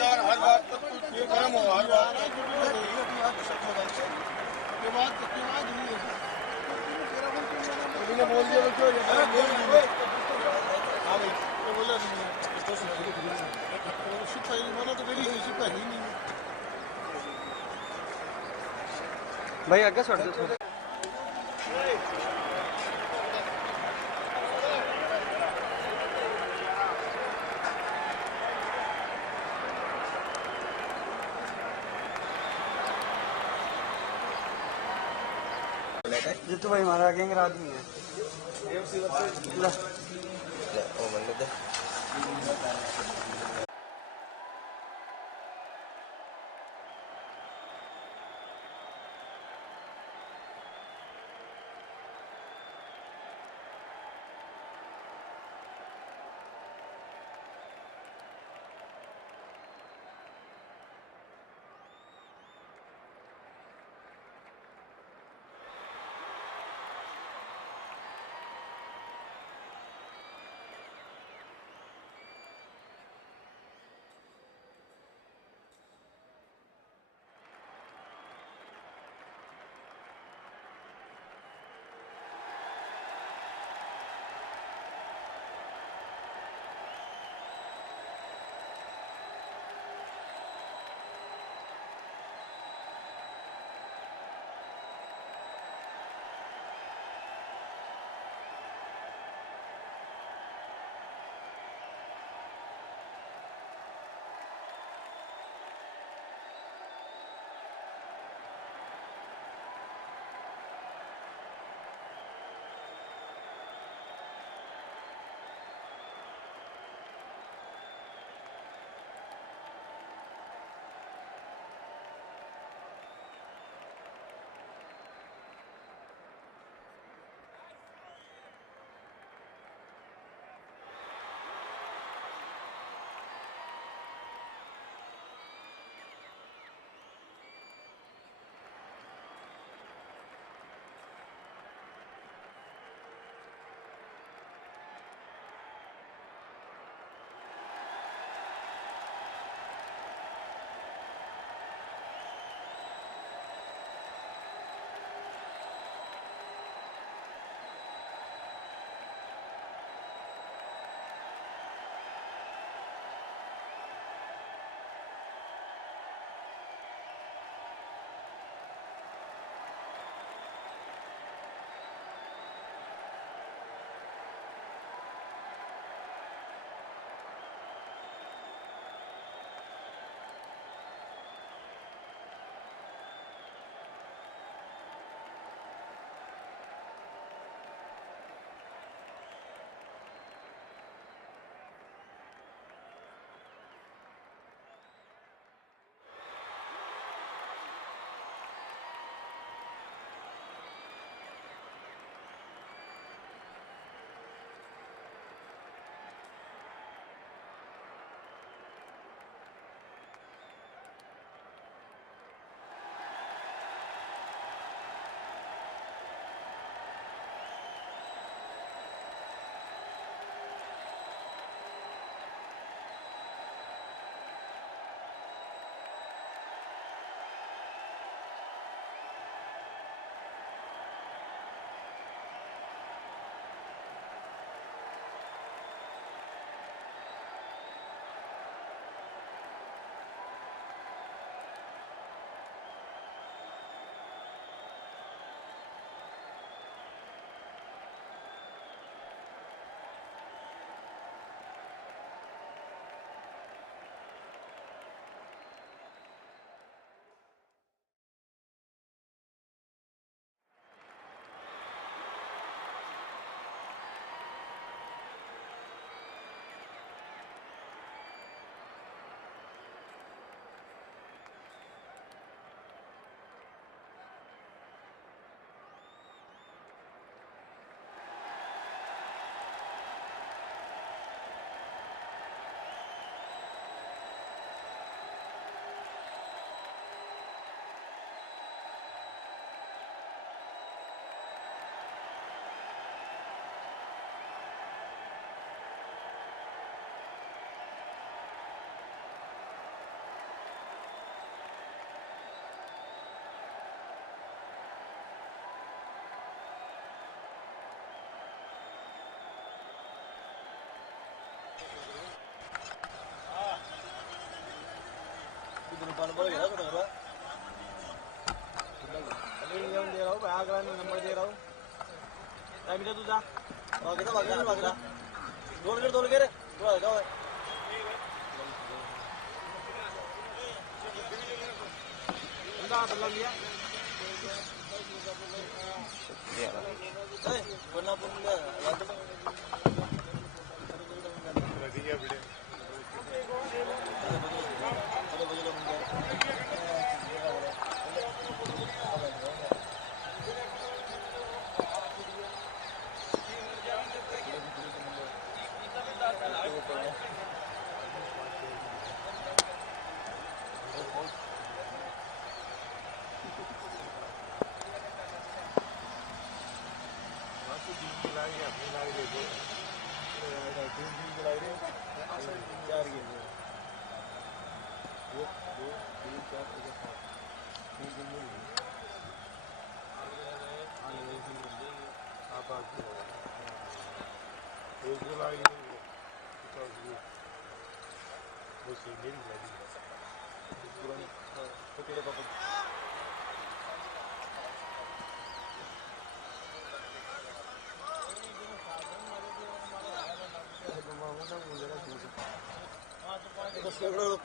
यार हर बात तक कुछ गर्म हो हर बात बोल दिया भाई आगे छोड़ दो थोड़ा। जितू भाई हमारा गैंग आदमी है।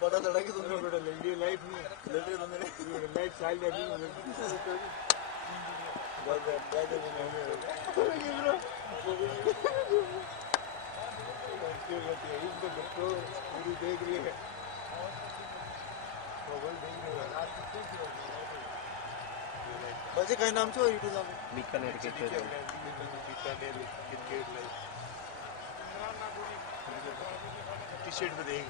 पता चला कि तुमने लाइफ नहीं लाइफ साइड देख रही है बच्चे कहीं नाम छो यूट्यूब में बीकानेर क्रिकेट टी शर्ट में देख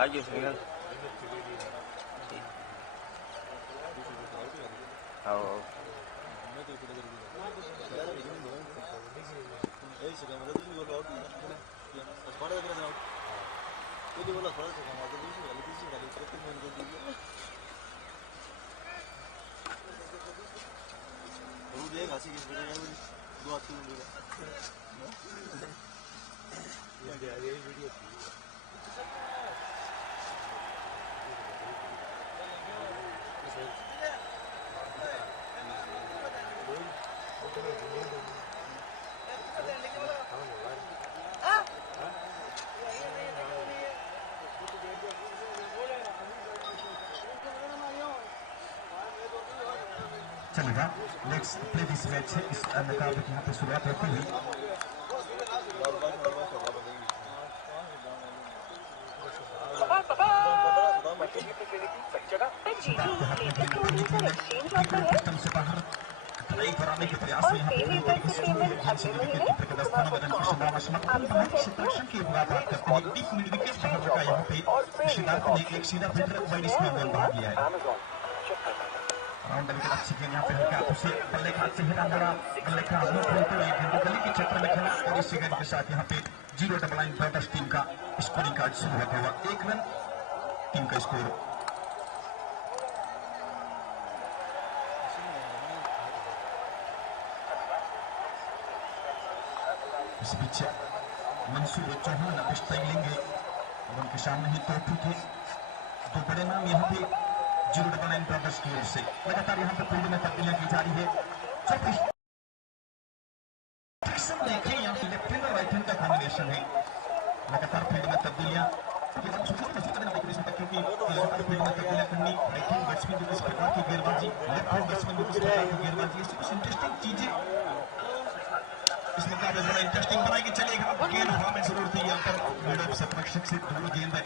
आज सिंगल आओ चलेगा। लेट्स प्ले दिस मैच है। इस मुकाबले की यहाँ पे शुरुआत होती हुई से बाहर कराने के प्रयास में यहाँ पे की मुलाकात करते हैं। डीप मिड विकेट बाहर का यहाँ पे सिद्धार्थ ने एक सीधा फिल्डर वाइड इसमें बॉल भाग लिया है। राउंड विकेट अच्छी गेंद यहाँ पे हल्के हाथों से बल्ले का हाथ से हिला बड़ा बल्ले का मुंह खोलते हुए गली के क्षेत्र में खेला और इसी गेंद के साथ यहाँ पे 0-9 ब्रदर्स टीम का स्कोरिंग कार्ड शुरू होता हुआ 1 रन टीम का स्कोर। इस बीच मंसूर चौहान पिच टाइम लेंगे और उनके सामने ही टोटू थे। दो बड़े नाम यहाँ पे 0-9 ब्रदर्स की ओर से लगातार यहाँ पे फील्ड में तब्दीलियां की जा रही है। देखें यहाँ पे लेफ्ट हैंड और राइट हैंड का कॉम्बिनेशन है। लगातार फील्ड में तब्दीलियां क्योंकि फील्ड में तब्दीलियां करनी राइट हैंड बैट्समैन जो इस प्रकार की गेंदबाजी लेफ्ट हैंड बैट्समैन जो इस प्रकार की गेंदबाजी कुछ इंटरेस्टिंग चीजें इस मुकाबले बड़ा इंटरेस्टिंग बनाएगी। चलेगा गेंद हवा में जरूर थी यहाँ पर मिड से प्रेक्षक से दूर गेंद है।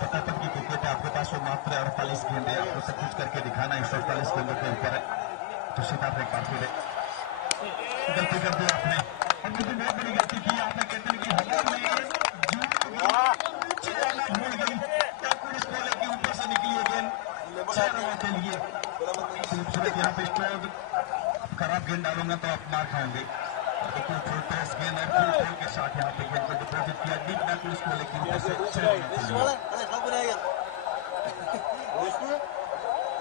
पता तक की क्रिकेट है आपके पास वो मात्र 48 गेंद है। आपको सब कुछ करके दिखाना है। 48 गेंदों के ऊपर है तो सिद्धार्थ एक बार फिर गलती कर दी आपने। बहुत बड़ी गलती की आपने। कहते हैं कि हवा में भूल गई इसको लेके ऊपर से निकली है गेंद 4 रनों के लिए। खूबसूरत यहाँ पे स्ट्रोक खराब गेंद डालूंगा तो आप मार खाएंगे। बिल्कुल फुल टॉस गेंद और फुल बॉल के साथ यहाँ पे गेंद को डिपॉजिट किया डीप बैक उसको लेके ऊपर से 6 रनों के लिए।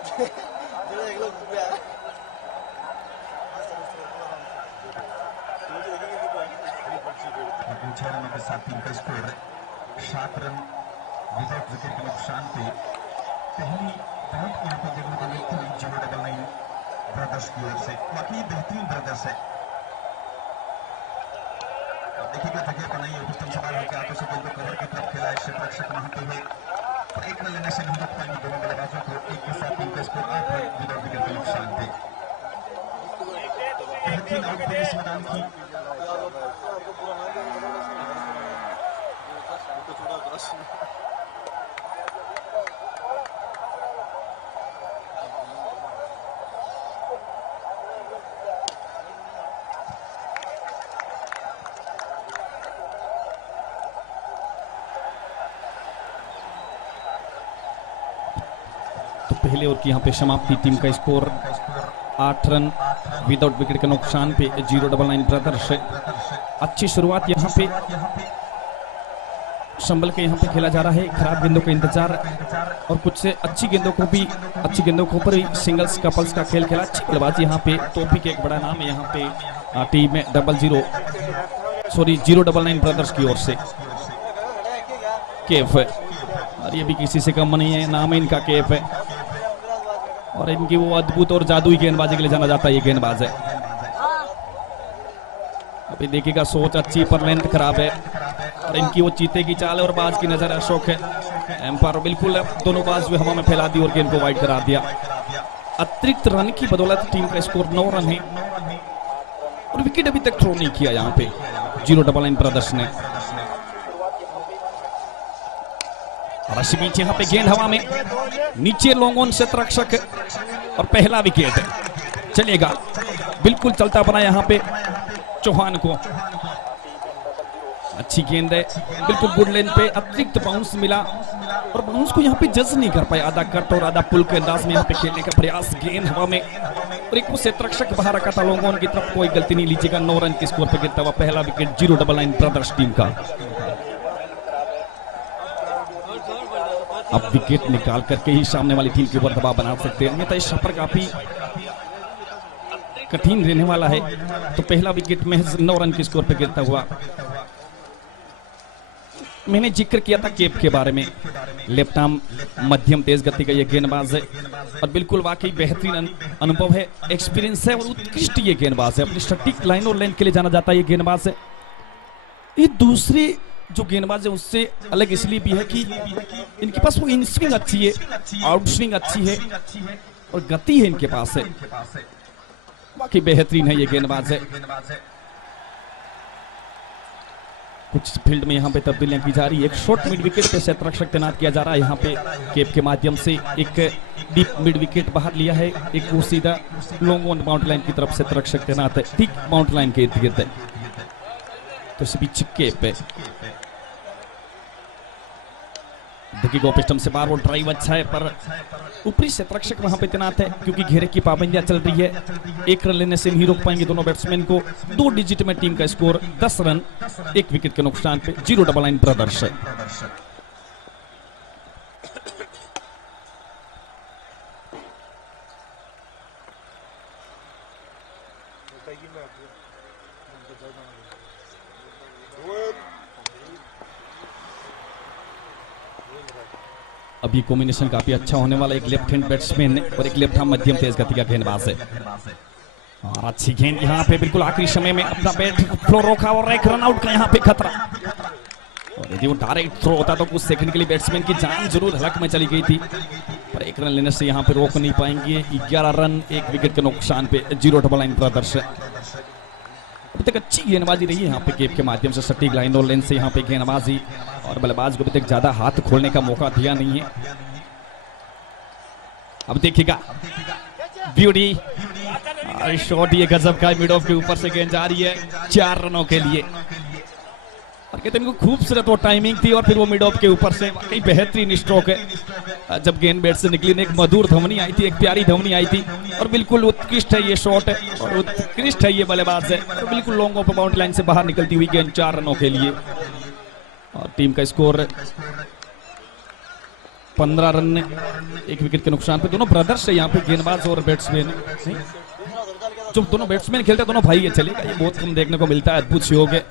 जरा एक लोग पे आए इन 6 रनों के साथ टीम का स्कोर 7 रन विदाउट विकेट के नुकसान पे पहली बहुत यहाँ पे देखने को मिलती है 099 ब्रदर्स की ओर से। वाकई बेहतरीन ब्रदर्स है। देखिएगा जगह पर नहीं है, कुछ सवाल होकर आगे से गेंद को कवर की तरफ खेला है क्षेत्ररक्षक वहां पे है, पर एक रन लेने से नहीं रोक पाएंगे दोनों बल्लेबाजों को। एक के साथ टीम का स्कोर 8 रन विदाउट विकेट के नुकसान पे। बेहतरीन आउटपुट इस मैदान की। तो पहले ओवर की यहाँ पे समाप्ति। टीम का स्कोर 8 रन विदाउट विकेट के नुकसान पे 099 ब्रदर्स। अच्छी शुरुआत यहाँ पे संभल के यहाँ पे खेला जा रहा है। खराब गेंदों का इंतजार और कुछ से अच्छी गेंदों को ऊपर ही सिंगल्स कपल्स का खेल खेला। अच्छी बल्लेबाजी यहाँ पे। टोपी के एक बड़ा नाम है यहाँ पे टीम में 099 ब्रदर्स की ओर से। केफ है और ये भी किसी से कम नहीं है, नाम है इनका केफ है। और इनकी वो अद्भुत और जादुई गेंदबाजी के लिए जाना जाता है ये गेंदबाज है। अभी देखिएगा सोच अच्छी पर लेंथ खराब है और इनकी वो चीते की चाल है और बाज की नजर अशोक है। एम्पायर बिल्कुल दोनों बाज भी हवा में फैला दी और गेंद को वाइड करा दिया। अतिरिक्त रन की बदौलत टीम का स्कोर 9 रन है और विकेट अभी तक थ्रो नहीं किया यहाँ पे 099 ब्रदर्स ने। रश्मीच यहाँ पे गेंद हवा में, नीचे लॉन्ग ऑन क्षेत्ररक्षक और पहला विकेट चलेगा। बिल्कुल चलता बना यहाँ पे चौहान को। अच्छी गेंद है, बिल्कुल गुड लेंथ पे। अतिरिक्त बाउंस मिला और बाउंस को यहाँ पे जज नहीं कर पाए। आधा कट और आधा पुल के अंदाज में यहाँ पे खेलने का प्रयास। गेंद हवा में और एक क्षेत्ररक्षक बाहर रखा था लॉन्ग ऑन की तरफ। कोई गलती नहीं लीजिएगा। 9 रन के स्कोर पे गिरता हुआ पहला विकेट 099 ब्रदर्स टीम का। अब विकेट निकाल करके ही सामने वाली टीम के ऊपर दबाव बना सकते हैं, अन्यथा इस सफर काफी कठिन रहने वाला है। तो पहला विकेट महज 9 रन के स्कोर पर गिरता हुआ। मैंने जिक्र किया था केप के बारे में। लेफ्ट आर्म मध्यम तेज गति का ये गेंदबाज है और बिल्कुल वाकई बेहतरीन अनुभव है, एक्सपीरियंस है और उत्कृष्ट ये गेंदबाज है। अपनी सटीक लाइन और लेंथ के लिए जाना जाता है ये गेंदबाज है। ये दूसरे जो गेंदबाज है उससे अलग इसलिए भी है कि इनके पास वो इन स्विंग अच्छी है, आउट स्विंग अच्छी है और गति है इनके पास है। बाकी बेहतरीन है ये गेंदबाज है। कुछ फील्ड में यहाँ पे तब्दीलियां की जा रही है। एक शॉर्ट मिड विकेट पे क्षेत्ररक्षक तैनात किया जा रहा है यहाँ पे केप के माध्यम से। एक डीप मिड विकेट बाहर लिया है, एक वो सीधा लॉन्ग ऑन बाउंड्री लाइन की तरफ क्षेत्ररक्षक तैनात है, ठीक बाउंड्री लाइन के इर्द गिर्द है। तो इस बीच केप है। देखिए गोपिस्टम से बार वो ड्राइव अच्छा है पर ऊपरी क्षेत्ररक्षक वहां पे तैनात है क्योंकि घेरे की पाबंदियां चल रही है। 1 रन लेने से नहीं रोक पाएंगे दोनों बैट्समैन को। 2 डिजिट में टीम का स्कोर 10 रन 1 विकेट के नुकसान पे 099 ब्रदर्स। अब ये कॉम्बिनेशन काफी अच्छा होने वाला। एक लेफ्ट हैंड बैट्समैन और एक लेफ्ट आर्म मध्यम तेज गति का गेंदबाज है। और अच्छी गेंद यहाँ पे बिल्कुल आखिरी समय में अपना बैट फ्लो रोका और एक रन आउट का यहाँ पे खतरा। और यदि वो डायरेक्ट थ्रो होता तो कुछ सेकंड के लिए बैट्समैन की जान जरूर हलक में चली गई थी, पर 1 रन लेने से यहाँ पे रोक नहीं पाएंगे। 11 रन 1 विकेट के नुकसान पे 099 ब्रदर्स। अभी तक अच्छी गेंदबाजी रही है यहाँ पे केप के माध्यम से। सटीक लाइन और लेंथ से यहाँ पे गेंदबाजी और बल्लेबाज को अभी तक ज्यादा हाथ खोलने का मौका दिया नहीं है। अब देखिएगा ब्यूटी शॉट, ये गजब का मिड ऑफ के ऊपर से गेंद जा रही है 4 रनों के लिए। और कहते हैं खूबसूरत वो टाइमिंग थी और फिर वो मिड ऑफ के ऊपर से वाकई बेहतरीन स्ट्रोक है। जब गेंद बैट से निकली एक मधुर ध्वनि आई थी, एक प्यारी ध्वनि आई थी और बिल्कुल उत्कृष्ट है ये शॉट और उत्कृष्ट है ये बल्लेबाज है और बिल्कुल लॉन्ग ऑफ बाउंड्री लाइन से बाहर निकलती हुई गेंद 4 रनों के लिए। और टीम का स्कोर 15 रन 1 विकेट के नुकसान पे। दोनों ब्रदर्स है यहाँ पे, गेंदबाज और बैट्समैन। जो दोनों बैट्समैन खेलते हैं दोनों भाई है, चलेगा, ये बहुत कम देखने को मिलता है, अद्भुत योग है।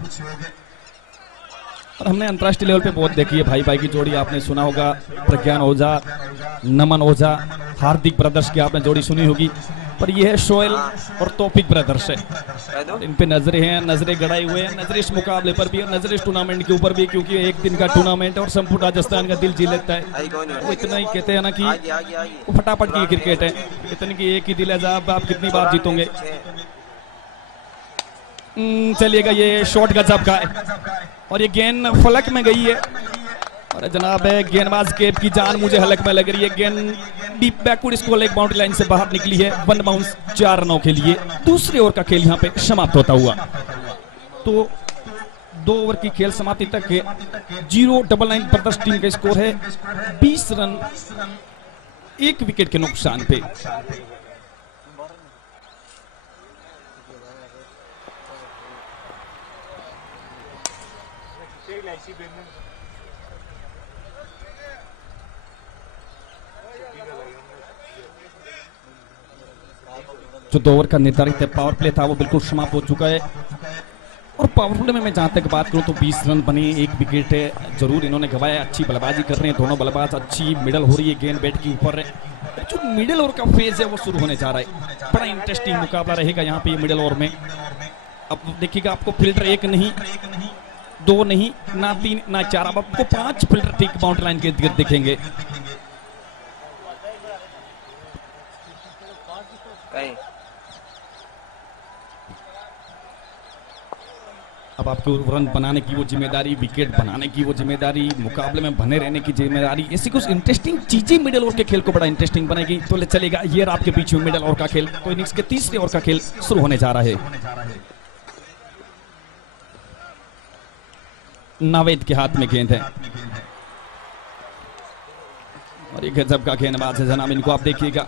और हमने अंतर्राष्ट्रीय लेवल पे बहुत देखी है भाई भाई की जोड़ी, आपने सुना होगा प्रज्ञान ओझा, नमन ओझा, हार्दिक ब्रदर्स की आपने जोड़ी सुनी होगी, पर यह है शोएल और तौफीक ब्रदर्स है। इन पे नजरें हैं, नजरें गड़ाई हुए हैं, नजरें इस मुकाबले पर भी है, नजरें इस टूर्नामेंट के ऊपर भी, क्योंकि एक दिन का टूर्नामेंट है और संपूर्ण राजस्थान का दिल जी लेता है। वो इतना ही कहते हैं ना कि वो फटाफट की क्रिकेट है, इतनी की एक ही दिल है साहब, आप कितनी बार जीतोगे। चलिएगा, ये शॉट गजब का है और ये गेंद फलक में गई है। और जनाब गेंदबाज केप की जान मुझे हलक में लग रही है। गेंद डीप बैकवर्ड इसको लेग बाउंड्री लाइन से बाहर निकली है। 1 बाउंस 4 रनों के लिए दूसरे ओवर का खेल यहाँ पे समाप्त होता हुआ। तो 2 ओवर की खेल समाप्ति तक 0-9 ब्रदर्स टीम का स्कोर है 20 रन 1 विकेट के नुकसान पे। जो 2 ओवर का निर्धारित पावर प्ले था वो बिल्कुल समाप्त हो चुका है। और पावर प्ले में मैं जहां तक बात करूं तो 20 रन बने, 1 विकेट है जरूर इन्होंने गवाया। अच्छी बल्लेबाजी कर रहे हैं दोनों बल्लेबाज, अच्छी मिडल हो रही है, गेंद बैट के ऊपर है। जो मिडिल ओवर का फेज है वो शुरू होने जा रहा है। बड़ा इंटरेस्टिंग मुकाबला रहेगा यहाँ पे मिडिल ओवर में। अब देखिएगा, आपको फील्डर 1 नहीं, 2 नहीं, ना 3 ना 4, अब आपको 5 फील्डर ठीक बाउंड्री लाइन के इर्द गिर्द दिखेंगे। अब आपको रन बनाने की वो जिम्मेदारी, विकेट बनाने की वो जिम्मेदारी, मुकाबले में बने रहने की जिम्मेदारी, ऐसी कुछ इंटरेस्टिंग चीजें मिडिल ओवर के खेल को बड़ा इंटरेस्टिंग बनेगी। तो चलेगा, ये आपके पीछे मिडिल ओवर का खेल। तो इनिंग्स के तीसरे ओवर का खेल शुरू होने जा रहा है। नावेद के हाथ में गेंद है और ये गजब का गेंदबाज है जनाब, इनको आप देखिएगा।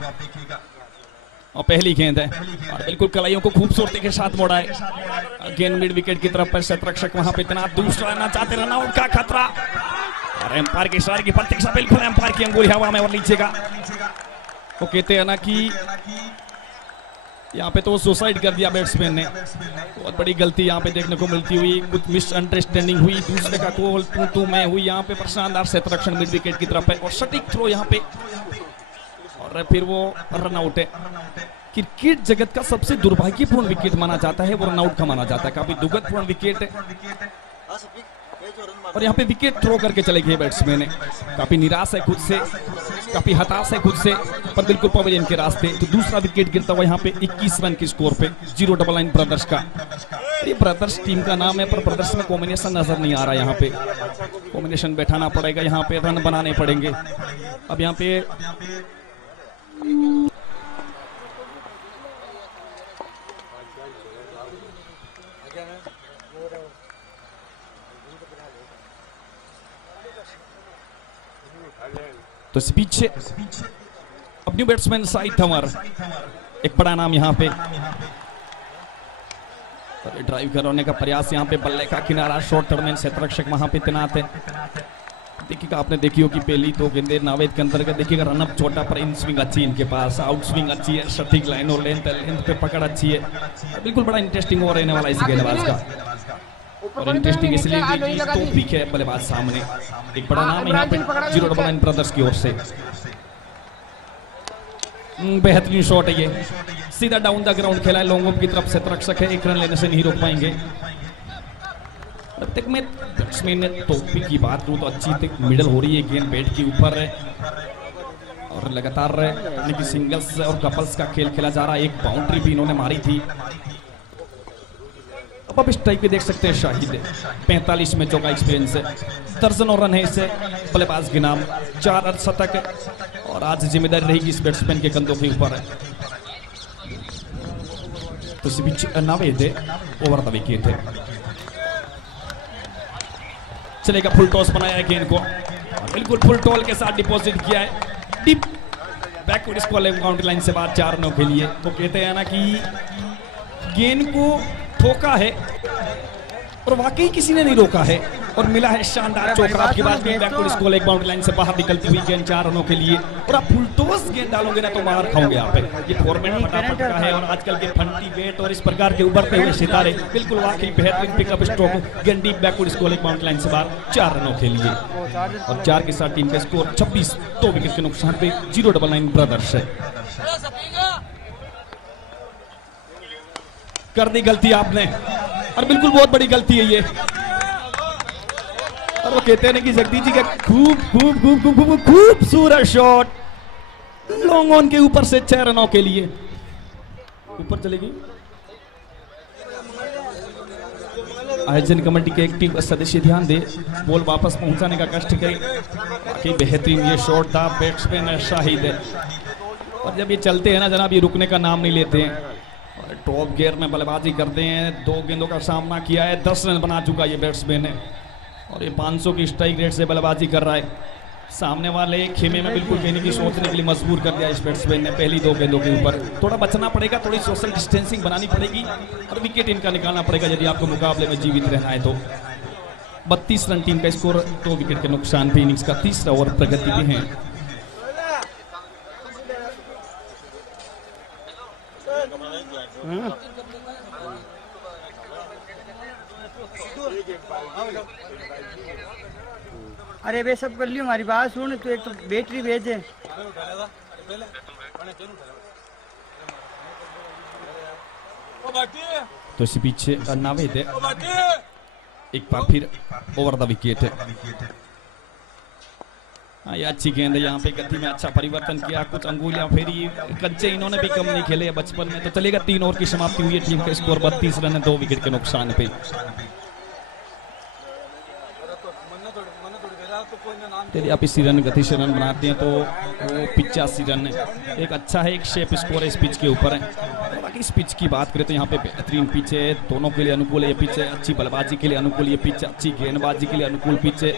और पहली गेंद है और बिल्कुल कलाइयों को खूबसूरती के साथ मोड़ा है। गेंद मिड विकेट की तरफ पर शतरक्षक वहां पे इतना दूसरा रहना चाहते, रन आउट का खतरा और एम्पायर के इशारे की प्रतीक्षा, बिल्कुल एम्पायर की अंगुली हवा में और नीचे का। वो कहते हैं ना कि यहाँ पे तो वो सुसाइड कर दिया बैट्समैन ने। बहुत बड़ी गलती यहाँ पे देखने को मिलती हुई, कुछ मिसअंडरस्टैंडिंग हुई, दूसरे का कॉल तू मैं हुई यहाँ पे। शानदार शतरक्षण मिड विकेट की तरफ है और सटीक थ्रो यहाँ पे और फिर वो रन आउट है। क्रिकेट जगत का सबसे दुर्भाग्यपूर्ण विकेट माना जाता है वो रन आउट का माना जाता है। काफी दुखदपूर्ण विकेट है और यहाँ पे विकेट थ्रो करके चले गए बैट्समैन ने। काफी निराश है खुद से, काफी हताश है खुद से, पर बिल्कुल पवेलियन के रास्ते। तो दूसरा विकेट गिरता हुआ यहाँ पे 21 रन के स्कोर पे 0-9 ब्रदर्स का। ये ब्रदर्स टीम का नाम है पर ब्रदर्स में कॉम्बिनेशन नजर नहीं आ रहा। यहाँ पे कॉम्बिनेशन बैठाना पड़ेगा, यहाँ पे रन बनाने पड़ेंगे। अब यहाँ पे तो इस पीछे अपनी बैट्समैन साइड थमर, एक बड़ा नाम यहाँ पे ड्राइव करने का प्रयास। यहाँ पे बल्ले का किनारा, शॉर्ट टर्म शतरक्षक वहां पे तैनात है। देखिएगा, आपने देखी होगी पहली 2 गेंदें नावेद के अंतर्गत। देखिएगा रनअप छोटा पर इन स्विंग अच्छी इनके पास, आउट स्विंग अच्छी है, सटीक लाइन और लेंथ पे पकड़ अच्छी है। बिल्कुल बड़ा इंटरेस्टिंग ओवर रहने वाला इस गेंदबाज का। और इंटरेस्टिंग इसलिए तौफीक है बल्लेबाज सामने, एक बड़ा नाम यहाँ पे 0-9 ब्रदर्स की ओर से। बेहतरीन शॉट है ये, सीधा डाउन द ग्राउंड खेला है लॉन्ग ऑफ की तरफ से। रक्षक है, 1 रन लेने से नहीं रोक पाएंगे। तक में बैट्समैन ने तौफीक की बात करूं तो अच्छी मिडल हो रही है, गेंद बैट के ऊपर है और लगातार यानी सिंगल्स और कपल्स का खेल खेला जा रहा है। 1 बाउंड्री भी इन्होंने मारी थी। अब इस टाइप पे देख सकते हैं शाहिद 45 मैचों का एक्सपीरियंस है, दर्जनों रन है इससे बल्लेबाज के नाम, 4 अर्धशतक है और आज जिम्मेदारी रहेगी इस बैट्समैन के कंधों के ऊपर है। तो इस बीच नावेद ओवर द विकेट है। चलेगा, फुल टॉस बनाया है गेंद को, बिल्कुल फुल टॉल के साथ डिपॉजिट किया है डीप बैकवर्ड इसको लेग बाउंड्री लाइन से बाहर 4 रनों के लिए। तो कहते हैं ना कि गेंद को ठोका है और वाकई किसी ने नहीं रोका है। और मिला है शानदार चौका। आपकी बात की बैकवर्ड स्कोर एक बाउंड्री लाइन से बाहर निकलती हुई गेंद 4 रनों के लिए। और आप फुलटॉस गेंद डालोगे ना तो मार खाओगे आप। ये फॉर्मेट फटाफट का है और आजकल के फंटी बैट और इस प्रकार के उभरते हुए सितारे बिल्कुल वाकई बेहतरीन पिकअप स्ट्रोक। गेंद डीप बैकवर्ड स्कोर एक बाउंड्री लाइन से बाहर 4 रनों के लिए। और 4 के साथ टीम का स्कोर 26, 2 विकेट के नुकसान पे 099 ब्रदर्स है। कर दी गलती आपने और बिल्कुल बहुत बड़ी गलती है ये। और वो कहते हैं कि जगदीश जी का खूबसूरत शॉट लॉन्ग ऑन के ऊपर से 6 रनों के लिए ऊपर चलेगी। आयोजन कमेटी के एक टीम सदस्य ध्यान दे, बॉल वापस पहुंचाने का कष्ट करे। बेहतरीन ये शॉट था बैट्समैन शाहिद है। और जब ये चलते हैं ना जनाब, ये रुकने का नाम नहीं लेते हैं और टॉप गियर में बल्लेबाजी करते हैं। 2 गेंदों का सामना किया है, 10 रन बना चुका ये बैट्समैन है और ये 500 की स्ट्राइक रेट से बल्लेबाजी कर रहा है। सामने वाले खेमे में बिल्कुल कहने की सोचने के लिए मजबूर कर दिया इस बैट्समैन ने पहली 2 गेंदों के ऊपर। थोड़ा बचना पड़ेगा, थोड़ी सोशल डिस्टेंसिंग बनानी पड़ेगी और विकेट इनका निकालना पड़ेगा यदि आपको मुकाबले में जीवित रहना है तो। 32 रन टीम का स्कोर, 2 विकेट के नुकसान पे इनिंग्स का तीसरा ओवर प्रगति पे है। अरे वे सब कर लियो, हमारी बात सुन। तू एक तो बैटरी भेजे। तो इसी पीछे नावेद है, एक बार फिर ओवर द विकेट है। हाँ ये अच्छी गेंद है, यहाँ पे गति में अच्छा परिवर्तन किया, कुछ अंगुलियां फेरी। कच्चे इन्होंने भी कम नहीं खेले बचपन में तो चलेगा। 3 ओवर की समाप्ति हुई है, टीम का स्कोर 32 रन है, 2 विकेट के नुकसान पे। यदि आप इसी रन गति से रन बनाते हैं तो वो 85 रन है। एक अच्छा है, एक शेप स्कोर इस पिच के ऊपर है। बाकी इस पिच की बात करें तो यहाँ पे बेहतरीन पिच है, दोनों के लिए अनुकूल है ये पिच है। अच्छी बल्लेबाजी के लिए अनुकूल ये पिच, अच्छी गेंदबाजी के लिए अनुकूल पिच है।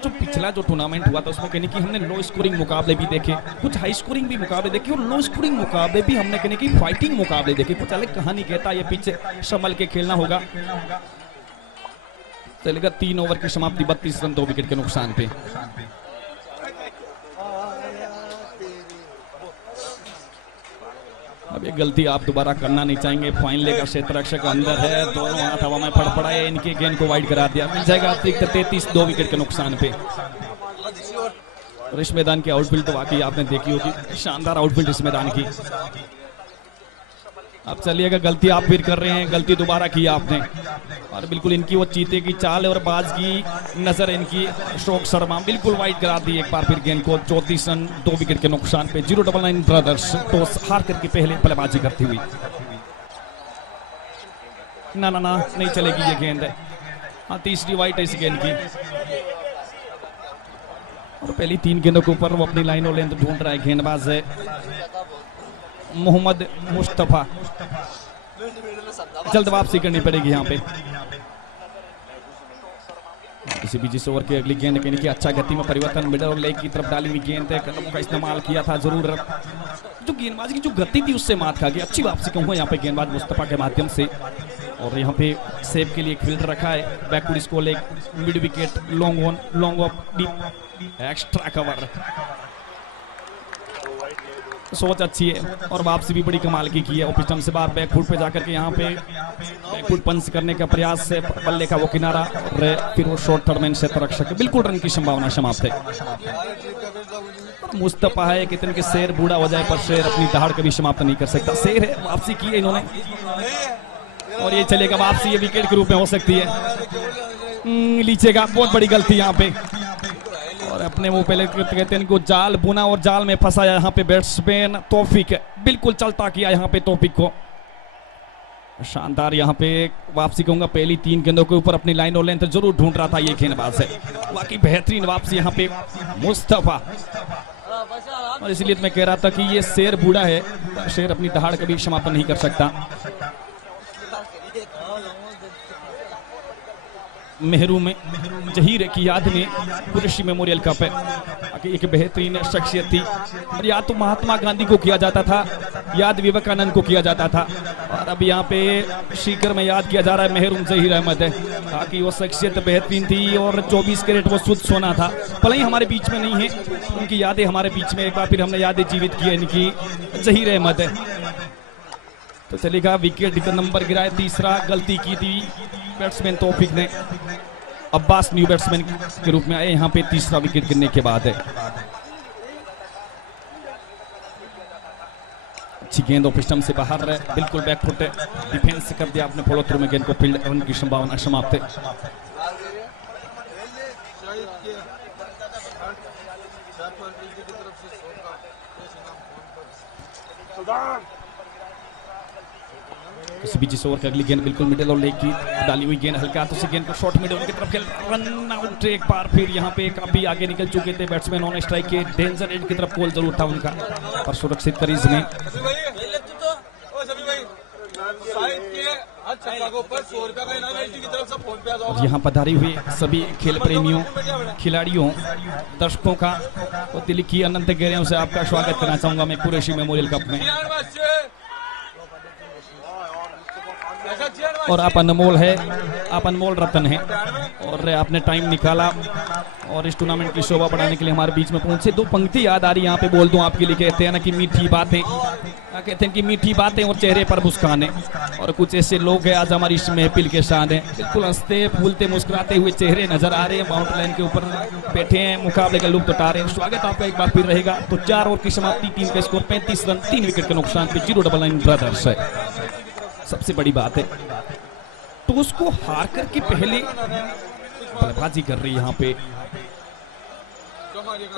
जो पिछला जो टूर्नामेंट हुआ था उसमें कहने की हमने लो स्कोरिंग मुकाबले भी देखे, कुछ हाई स्कोरिंग भी मुकाबले देखे और लो स्कोरिंग मुकाबले भी हमने कहने की फाइटिंग मुकाबले देखे। कुछ अलग कहानी कहता है ये पिच संभल के खेलना होगा। चलेगा 3 ओवर की समाप्ति, 32 रन, 2 विकेट के नुकसान पे। अब ये गलती आप दोबारा करना नहीं चाहेंगे। फाइन लेकर क्षेत्र रक्षक अंदर है, दोनों हाथ हवा में फड़फड़ाए, इनके गेंद को वाइड करा दिया। मिल जाएगा अतिरिक्त 33, 2 विकेट के नुकसान पे। और इस मैदान की आउटफील्ड तो वाकई आपने देखी होगी, शानदार आउटफील्ड इस मैदान की। अब चलिएगा, गलती आप फिर कर रहे हैं, गलती दोबारा की आपने। और बिल्कुल इनकी वो चीते की चाल है और बाज की नजर इनकी। अशोक शर्मा बिल्कुल वाइड करा दी एक बार फिर गेंद को। 34 रन, 2 विकेट के नुकसान पे। 099 ब्रदर्स टॉस हार करके पहले बल्लेबाजी करती हुई। ना ना ना, नहीं चलेगी ये गेंद है। हाँ, तीसरी वाइड है इस गेंद की। और पहली 3 गेंदों के ऊपर वो अपनी लाइन और लेंथ ढूंढ रहा है गेंदबाज है मोहम्मद मुस्तफा। जल्द वापसी करनी पड़ेगी यहाँ पे। इसी बीच इस ओवर की अगली गेंद कहने की अच्छा गति में परिवर्तन, मिडल और लेग की तरफ डाली हुई गेंद है। कदमों का इस्तेमाल किया था जरूर, जो गेंदबाजी की जो गति थी उससे मात खा गई। अच्छी वापसी कहूँगा यहाँ पे गेंदबाज मुस्तफा के माध्यम से। और यहाँ पे सेव के लिए एक फील्डर रखा है। Backward score leg, mid wicket, long on, long off, deep, extra cover. सोच अच्छी है और वापसी भी बड़ी कमाल की है। ऑफ स्टंप से बाहर बैकफुट पे जाकर के यहाँ पे बैकफुट पंच करने का प्रयास से बल्ले का वो किनारा और फिर वो शॉर्ट थर्ड में क्षेत्र रक्षक। बिल्कुल रन की संभावना समाप्त है। मुस्तफा है, कितने के शेर बूढ़ा हो जाए पर शेर अपनी दहाड़ कभी समाप्त नहीं कर सकता। शेर है, वापसी की है इन्होंने और ये चलेगा वापसी, ये विकेट के रूप में हो सकती है। लीचेगा, बहुत बड़ी गलती यहाँ पे। और अपने वो पहले कहते हैं इनको जाल बुना और जाल में फंसाया यहाँ पे बैट्समैन तौफीक। बिल्कुल चलता किया यहाँ पे तौफीक को। शानदार यहाँ पे वापसी कहूंगा। पहली 3 गेंदों के ऊपर अपनी लाइन और लेंथ जरूर ढूंढ रहा था ये गेंदबाज है। बाकी बेहतरीन वापसी यहाँ पे मुस्तफा। और इसलिए तो मैं कह रहा था कि ये शेर बूढ़ा है, शेर अपनी दहाड़ कभी समाप्त नहीं कर सकता। मेहरू में जहीर की याद में कुरैशी मेमोरियल कप है। कि एक बेहतरीन शख्सियत थी और या तो महात्मा गांधी को किया जाता था, याद विवेकानंद को किया जाता था, और अब यहाँ पे सीकर में याद किया जा रहा है महरूम ज़हीर अहमद है, ताकि वो शख्सियत बेहतरीन थी और 24 कैरेट वो शुद्ध सोना था। भले ही हमारे बीच में नहीं है, उनकी यादें हमारे बीच में, एक बार फिर हमने यादें जीवित की है इनकी। ज़हीर अहमद है तो चलेगा, विकेट का नंबर गिराए तीसरा, गलती की थी बैट्समैन तौफीक ने। अब्बास न्यू बैट्समैन के रूप में आए यहाँ पे तीसरा विकेट गिरने के बाद है। अच्छी गेंद ऑफ स्टंप से बाहर है, बिल्कुल बैकफुट है, डिफेंस कर दिया आपने फॉलो थ्रू में गेंद को, फील्ड रन की संभावना समाप्त है। इस बीच इस ओवर की अगली गेंद बिल्कुल मिडिल और लेग की डाली हुई गेंद, हल्का हाथों से गेंद को शॉर्ट मिडिल की तरफ खेल, रन आउट। एक बार फिर यहाँ पे काफी आगे निकल चुके थे बैट्समैन, ऑन स्ट्राइक के डेंजर एंड की तरफ कॉल जरूर था उनका, पर सुरक्षित क्रीज में। और यहाँ पधारे हुए सभी खेल प्रेमियों, खिलाड़ियों, दर्शकों का और दिल की अनंत गहराइयों से आपका स्वागत करना चाहूंगा मैं कुरैशी मेमोरियल कप में। और आप अनमोल है, आप अनमोल रतन है और आपने टाइम निकाला और इस टूर्नामेंट की शोभा बढ़ाने के लिए हमारे बीच में पहुंचे। दो पंक्ति याद आ रही यहाँ पे बोल दूं आपके लिए, कहते हैं ना कि मीठी बातें, कहते हैं कि मीठी बातें और चेहरे पर मुस्कान है, और कुछ ऐसे लोग हैं आज हमारी इस महफिल के शान है, बिल्कुल हंसते फूलते मुस्कुराते हुए चेहरे नजर आ रहे हैं, माउंट लाइन के ऊपर बैठे हैं, मुकाबले का लुत्फ उठा रहे हैं। स्वागत आपका एक बार फिर रहेगा। तो 4 ओवर की समाप्ति, टीम का स्कोर 35 रन 3 विकेट के नुकसान पे 099 ब्रदर्स है। सबसे बड़ी बात है तो उसको हार करके पहले बल्लेबाजी कर रही है यहाँ पे,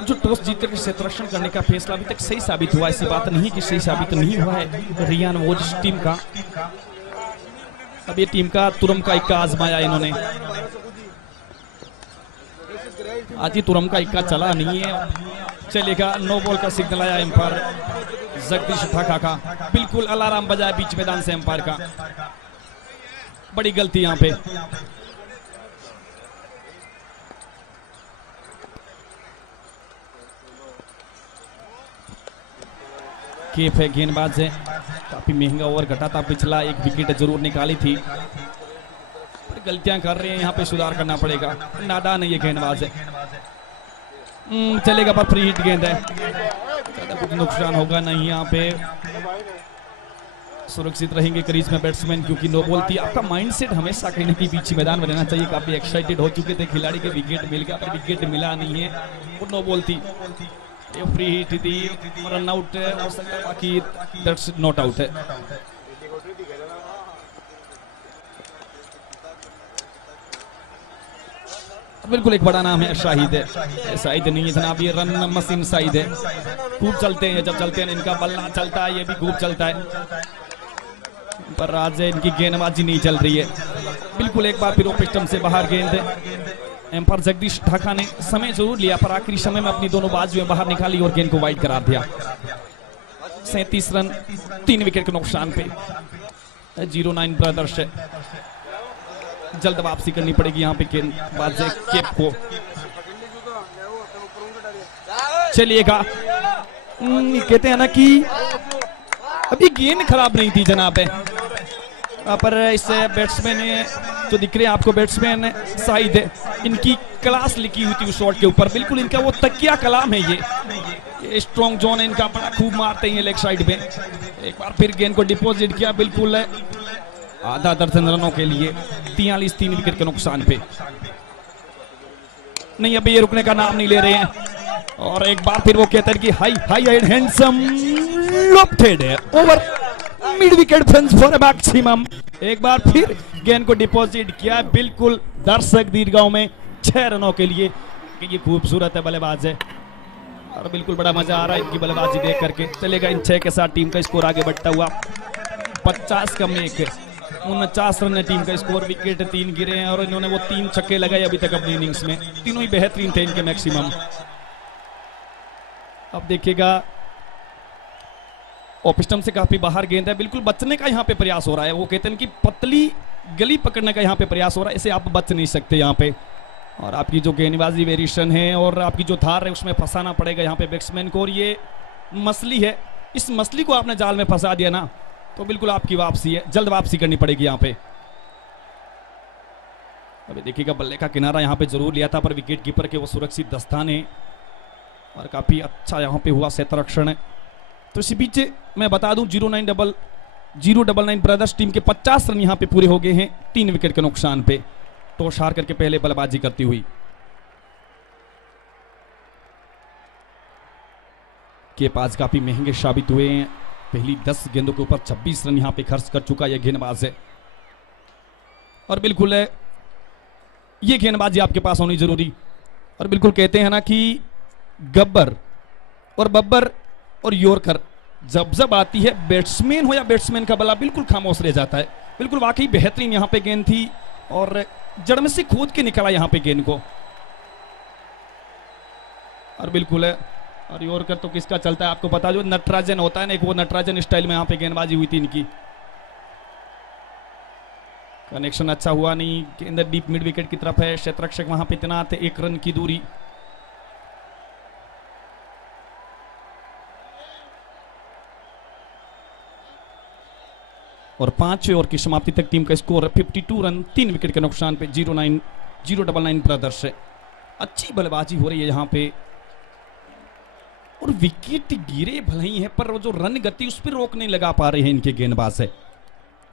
जो टॉस जीत कर क्षेत्ररक्षण करने का फैसला अभी तक सही साबित हुआ, ऐसी बात नहीं कि सही साबित नहीं हुआ है रियान वोज टीम का। अब ये टीम का तुरम का इक्का आजमाया इन्होंने, आज ही तुरम का इक्का चला नहीं है, चलेगा। नो बॉल का सिग्नल आया एम्पायर जगदीश ठाका का, बिल्कुल अलार्म बजाया बीच मैदान से एम्पायर का, बड़ी गलती यहाँ पे। केफ है, गेंदबाज है, काफी महंगा ओवर घटा था पिछला, एक विकेट जरूर निकाली थी, पर गलतियां कर रहे हैं यहाँ पे, सुधार करना पड़ेगा। नादान है ये गेंदबाज है, चलेगा पर फ्री हिट गेंद है, ज्यादा कुछ नुकसान होगा नहीं यहाँ पे, सुरक्षित रहेंगे क्रीज में बैट्समैन, क्योंकि नो बॉल थी। आपका माइंडसेट हमेशा कहीं ना कहीं पीछे मैदान में रहना चाहिए। काफी एक्साइटेड हो चुके थे खिलाड़ी के, विकेट मिल गया, पर विकेट मिला नहीं है, वो नो बॉल थी, ये फ्री हिट थी, रन आउट हो सकता है, बाकी दैट्स नॉट आउट है। बिल्कुल एक बड़ा नाम है शाहिद है, शाहिद नहीं है जनाब, ये रन मशीन शाहिद है, खूब चलते हैं, जब चलते हैं इनका बल्ला चलता है, ये भी खूब चलता है, पर आज इनकी गेंदबाजी नहीं चल रही है। बिल्कुल एक बार फिर ऑफ स्टंप से बाहर गेंद है, एम्पायर जगदीश ठाका ने समय जरूर लिया, पर आखिरी समय में अपनी दोनों बाजुएं बाहर निकाली और गेंद को वाइड करा दिया। 37 रन 3 विकेट के नुकसान पे 0-9 ब्रदर्स है। जल्द वापसी करनी पड़ेगी यहाँ पे गेंदबाज केप को, चलिएगा। कहते हैं ना कि अभी गेंद खराब नहीं थी जनाब है, पर इस बैट्समैन जो दिख रहे हैं आपको, बैट्समैन शाहिद है, इनकी क्लास लिखी हुई थी उस शॉट के ऊपर, बिल्कुल इनका वो तकिया कलाम है, ये स्ट्रॉन्ग जोन है इनका, बड़ा खूब मारते हैं ये लेग साइड पे। एक बार फिर गेंद को डिपॉजिट किया, बिल्कुल आधा दर्जन रनों के लिए 43 3 विकेट के नुकसान पे। नहीं, अभी ये रुकने का नाम नहीं ले रहे हैं, और एक बार फिर वो कहते हैं कि high high and handsome lofted है over mid wicket fence for maximum. एक बार फिर गेंद को डिपॉजिट किया, बिल्कुल दर्शक दीर्घाओं में 6 रनों के लिए। ये खूबसूरत है बल्लेबाज है, और बिल्कुल बड़ा मजा आ रहा है इनकी बल्लेबाजी देख करके। चलेगा इन 6 के साथ टीम का स्कोर आगे बढ़ता हुआ 50 कम 1, 49 रन है टीम का स्कोर। विकेट 3 गिरे हैं और इन्होंने वो 3 छक्के लगाए अभी तक अपनी इनिंग्स में, तीनों ही बेहतरीन थे इनके मैक्सिमम। अब देखिएगा ऑफ स्टंप से काफी बाहर गेंद है, बिल्कुल बचने का यहाँ पे प्रयास हो रहा है। वो कहते हैं कि पतली गली पकड़ने का यहाँ पे प्रयास हो रहा है, इसे आप बच नहीं सकते यहाँ पे। और आपकी जो गेंदबाजी वेरिएशन है और आपकी जो धार है उसमें फंसाना पड़ेगा यहाँ पे बैट्समैन को। और ये मछली है, इस मछली को आपने जाल में फंसा दिया ना तो बिल्कुल आपकी वापसी है, जल्द वापसी करनी पड़ेगी यहाँ पे। अभी देखिएगा बल्ले का किनारा यहाँ पे जरूर लिया था पर विकेट कीपर के वो सुरक्षित दस्तान है और काफी अच्छा यहाँ पे हुआ क्षेत्ररक्षण है। तो इसी बीच मैं बता दूं 099 ब्रदर्स टीम के 50 रन यहाँ पे पूरे हो गए हैं 3 विकेट के नुकसान पे, टॉस हार करके पहले बल्लेबाजी करती हुई। के पास काफी महंगे साबित हुए हैं, पहली 10 गेंदों के ऊपर 26 रन यहाँ पे खर्च कर चुका यह गेंदबाज है। और बिल्कुल है ये गेंदबाजी आपके पास होनी जरूरी। और बिल्कुल कहते हैं ना कि गब्बर और बब्बर और यॉर्कर जब जब आती है बैट्समैन हो या बैट्समैन का बल्ला बिल्कुल खामोश रह जाता है। बिल्कुल वाकई बेहतरीन यहाँ पे गेंद थी और जड़ में से खोद के निकला यहाँ पे गेंद को। और बिल्कुल है और यॉर्कर तो किसका चलता है आपको पता, जो नटराजन होता है ना, एक वो नटराजन स्टाइल में यहाँ पे गेंदबाजी हुई थी इनकी। कनेक्शन अच्छा हुआ नहीं, गेंद डीप मिड विकेट की तरफ है, क्षेत्ररक्षक वहां पे तैनात है, 1 रन की दूरी। और 5वें ओवर की समाप्ति तक टीम का स्कोर 52 रन 3 विकेट के नुकसान पे 099 ब्रदर्स है। अच्छी बल्लेबाजी हो रही है यहाँ पे और विकेट गिरे भले ही है पर वो जो रन गति उस पर रोक नहीं लगा पा रहे हैं इनके गेंदबाज है।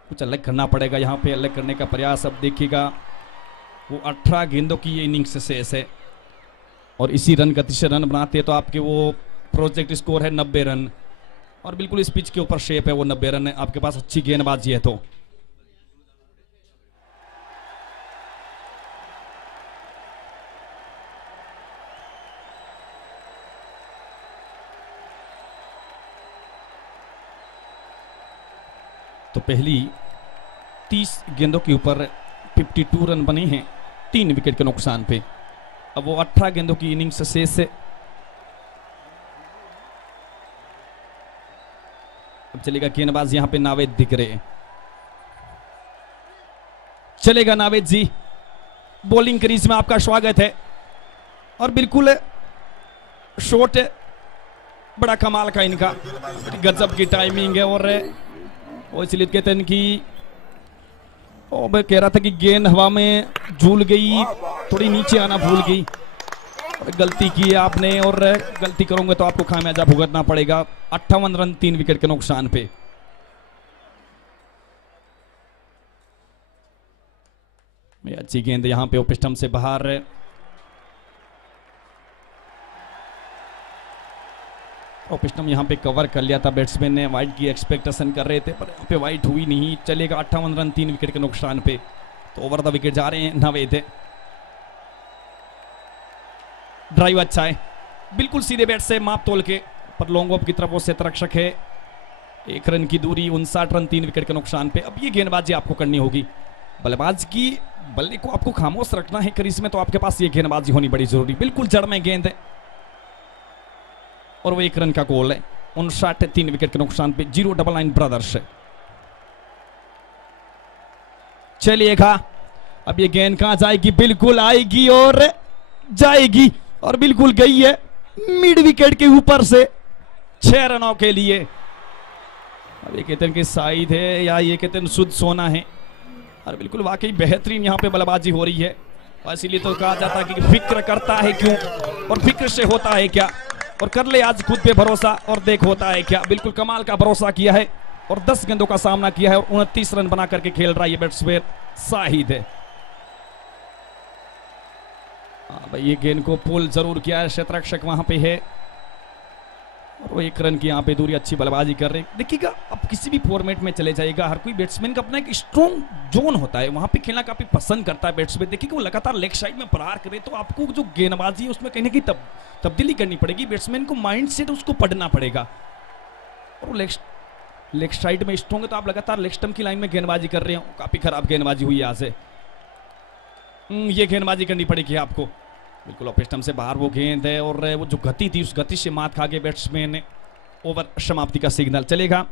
कुछ अलग करना पड़ेगा यहाँ पे, अलग करने का प्रयास। अब देखिएगा वो 18 गेंदों की ये इनिंग्स शेष है और इसी रन गति से रन बनाते हैं तो आपके वो प्रोजेक्ट स्कोर है 90 रन और बिल्कुल इस पिच के ऊपर शेप है वो 90 रन है। आपके पास अच्छी गेंदबाजी है तो पहली 30 गेंदों के ऊपर 52 रन बने हैं 3 विकेट के नुकसान पे। अब वो 18 गेंदों की इनिंग्स शेष है। अब चलेगा गेंदबाज यहां पे नावेद दिख रहे हैं, चलेगा नावेद जी, बॉलिंग क्रीज में आपका स्वागत है। और बिल्कुल शॉट बड़ा कमाल का इनका, गजब की टाइमिंग है। और वो इसलिए कहते हैं कि मैं कह रहा था कि गेंद हवा में झूल गई, थोड़ी नीचे आना भूल गई, गलती की आपने और गलती करोगे तो आपको खामियाजा भुगतना पड़ेगा। 58 रन 3 विकेट के नुकसान पे। अच्छी गेंद यहां पे ओप स्टंप से बाहर। ओप स्टंप यहां पे कवर कर लिया था बैट्समैन ने, वाइड की एक्सपेक्टेशन कर रहे थे पर यहाँ पे वाइड हुई नहीं। चलेगा 58 रन 3 विकेट के नुकसान पे। तो ओवर द विकेट जा रहे हैं नावेद। ड्राइव अच्छा है, बिल्कुल सीधे बैट से माप तोल के, पर लॉन्ग ऑफ की तरफ वो क्षेत्ररक्षक है। 1 रन की दूरी, 59 रन 3 विकेट के नुकसान पे। अब ये गेंदबाजी आपको करनी होगी, बल्लेबाज की बल्ले को आपको खामोश रखना है क्रीज में, तो आपके पास ये गेंदबाजी होनी बड़ी जरूरी। बिल्कुल जड़ में गेंद है और वो 1 रन का गोल है। 59 3 विकेट के नुकसान पे 099 ब्रदर्स है। चलिएगा अब ये गेंद कहां जाएगी, बिल्कुल आएगी और जाएगी और बिल्कुल गई है मिड विकेट के ऊपर से 6 रनों के लिए। अब ये कहते हैं कि शायद है या ये कहते हैं शुद्ध सोना है। और बिल्कुल वाकई बेहतरीन यहाँ पे बल्लेबाजी हो रही है और इसीलिए तो कहा जाता है कि फिक्र करता है क्यों और फिक्र से होता है क्या। और कर ले आज खुद पे भरोसा और देख होता है क्या। बिल्कुल कमाल का भरोसा किया है और 10 गेंदों का सामना किया है और 29 रन बना करके खेल रहा है ये बैट्समैन शाहिद है। भाई ये गेंद को पुल जरूर किया है, क्षेत्ररक्षक वहां पे है और वो 1 रन की यहाँ पे दूरी, अच्छी बल्लेबाजी कर रहे। देखिएगा अब किसी भी फॉर्मेट में चले जाएगा, हर कोई बैट्समैन का अपना एक स्ट्रॉन्ग जोन होता है, वहां पे खेलना काफी पसंद करता है बैट्समैन। देखिए वो लगातार लेग साइड में प्रहार करे तो आपको जो गेंदबाजी है उसमें कहीं की तब्दीली करनी पड़ेगी। बैट्समैन को माइंड सेट उसको पढ़ना पड़ेगा और लेग साइड में स्ट्रॉन्ग है तो आप लगातार लेग स्टंप की लाइन में गेंदबाजी कर रहे हो। काफी खराब गेंदबाजी हुई यहाँ से, ये गेंदबाजी करनी पड़ेगी आपको। बिल्कुल ऑफ स्टंप से बाहर वो गेंद है और वो जो गति थी उस गति से मात खा के बैट्समैन ने। ओवर समाप्ति का सिग्नल चलेगा।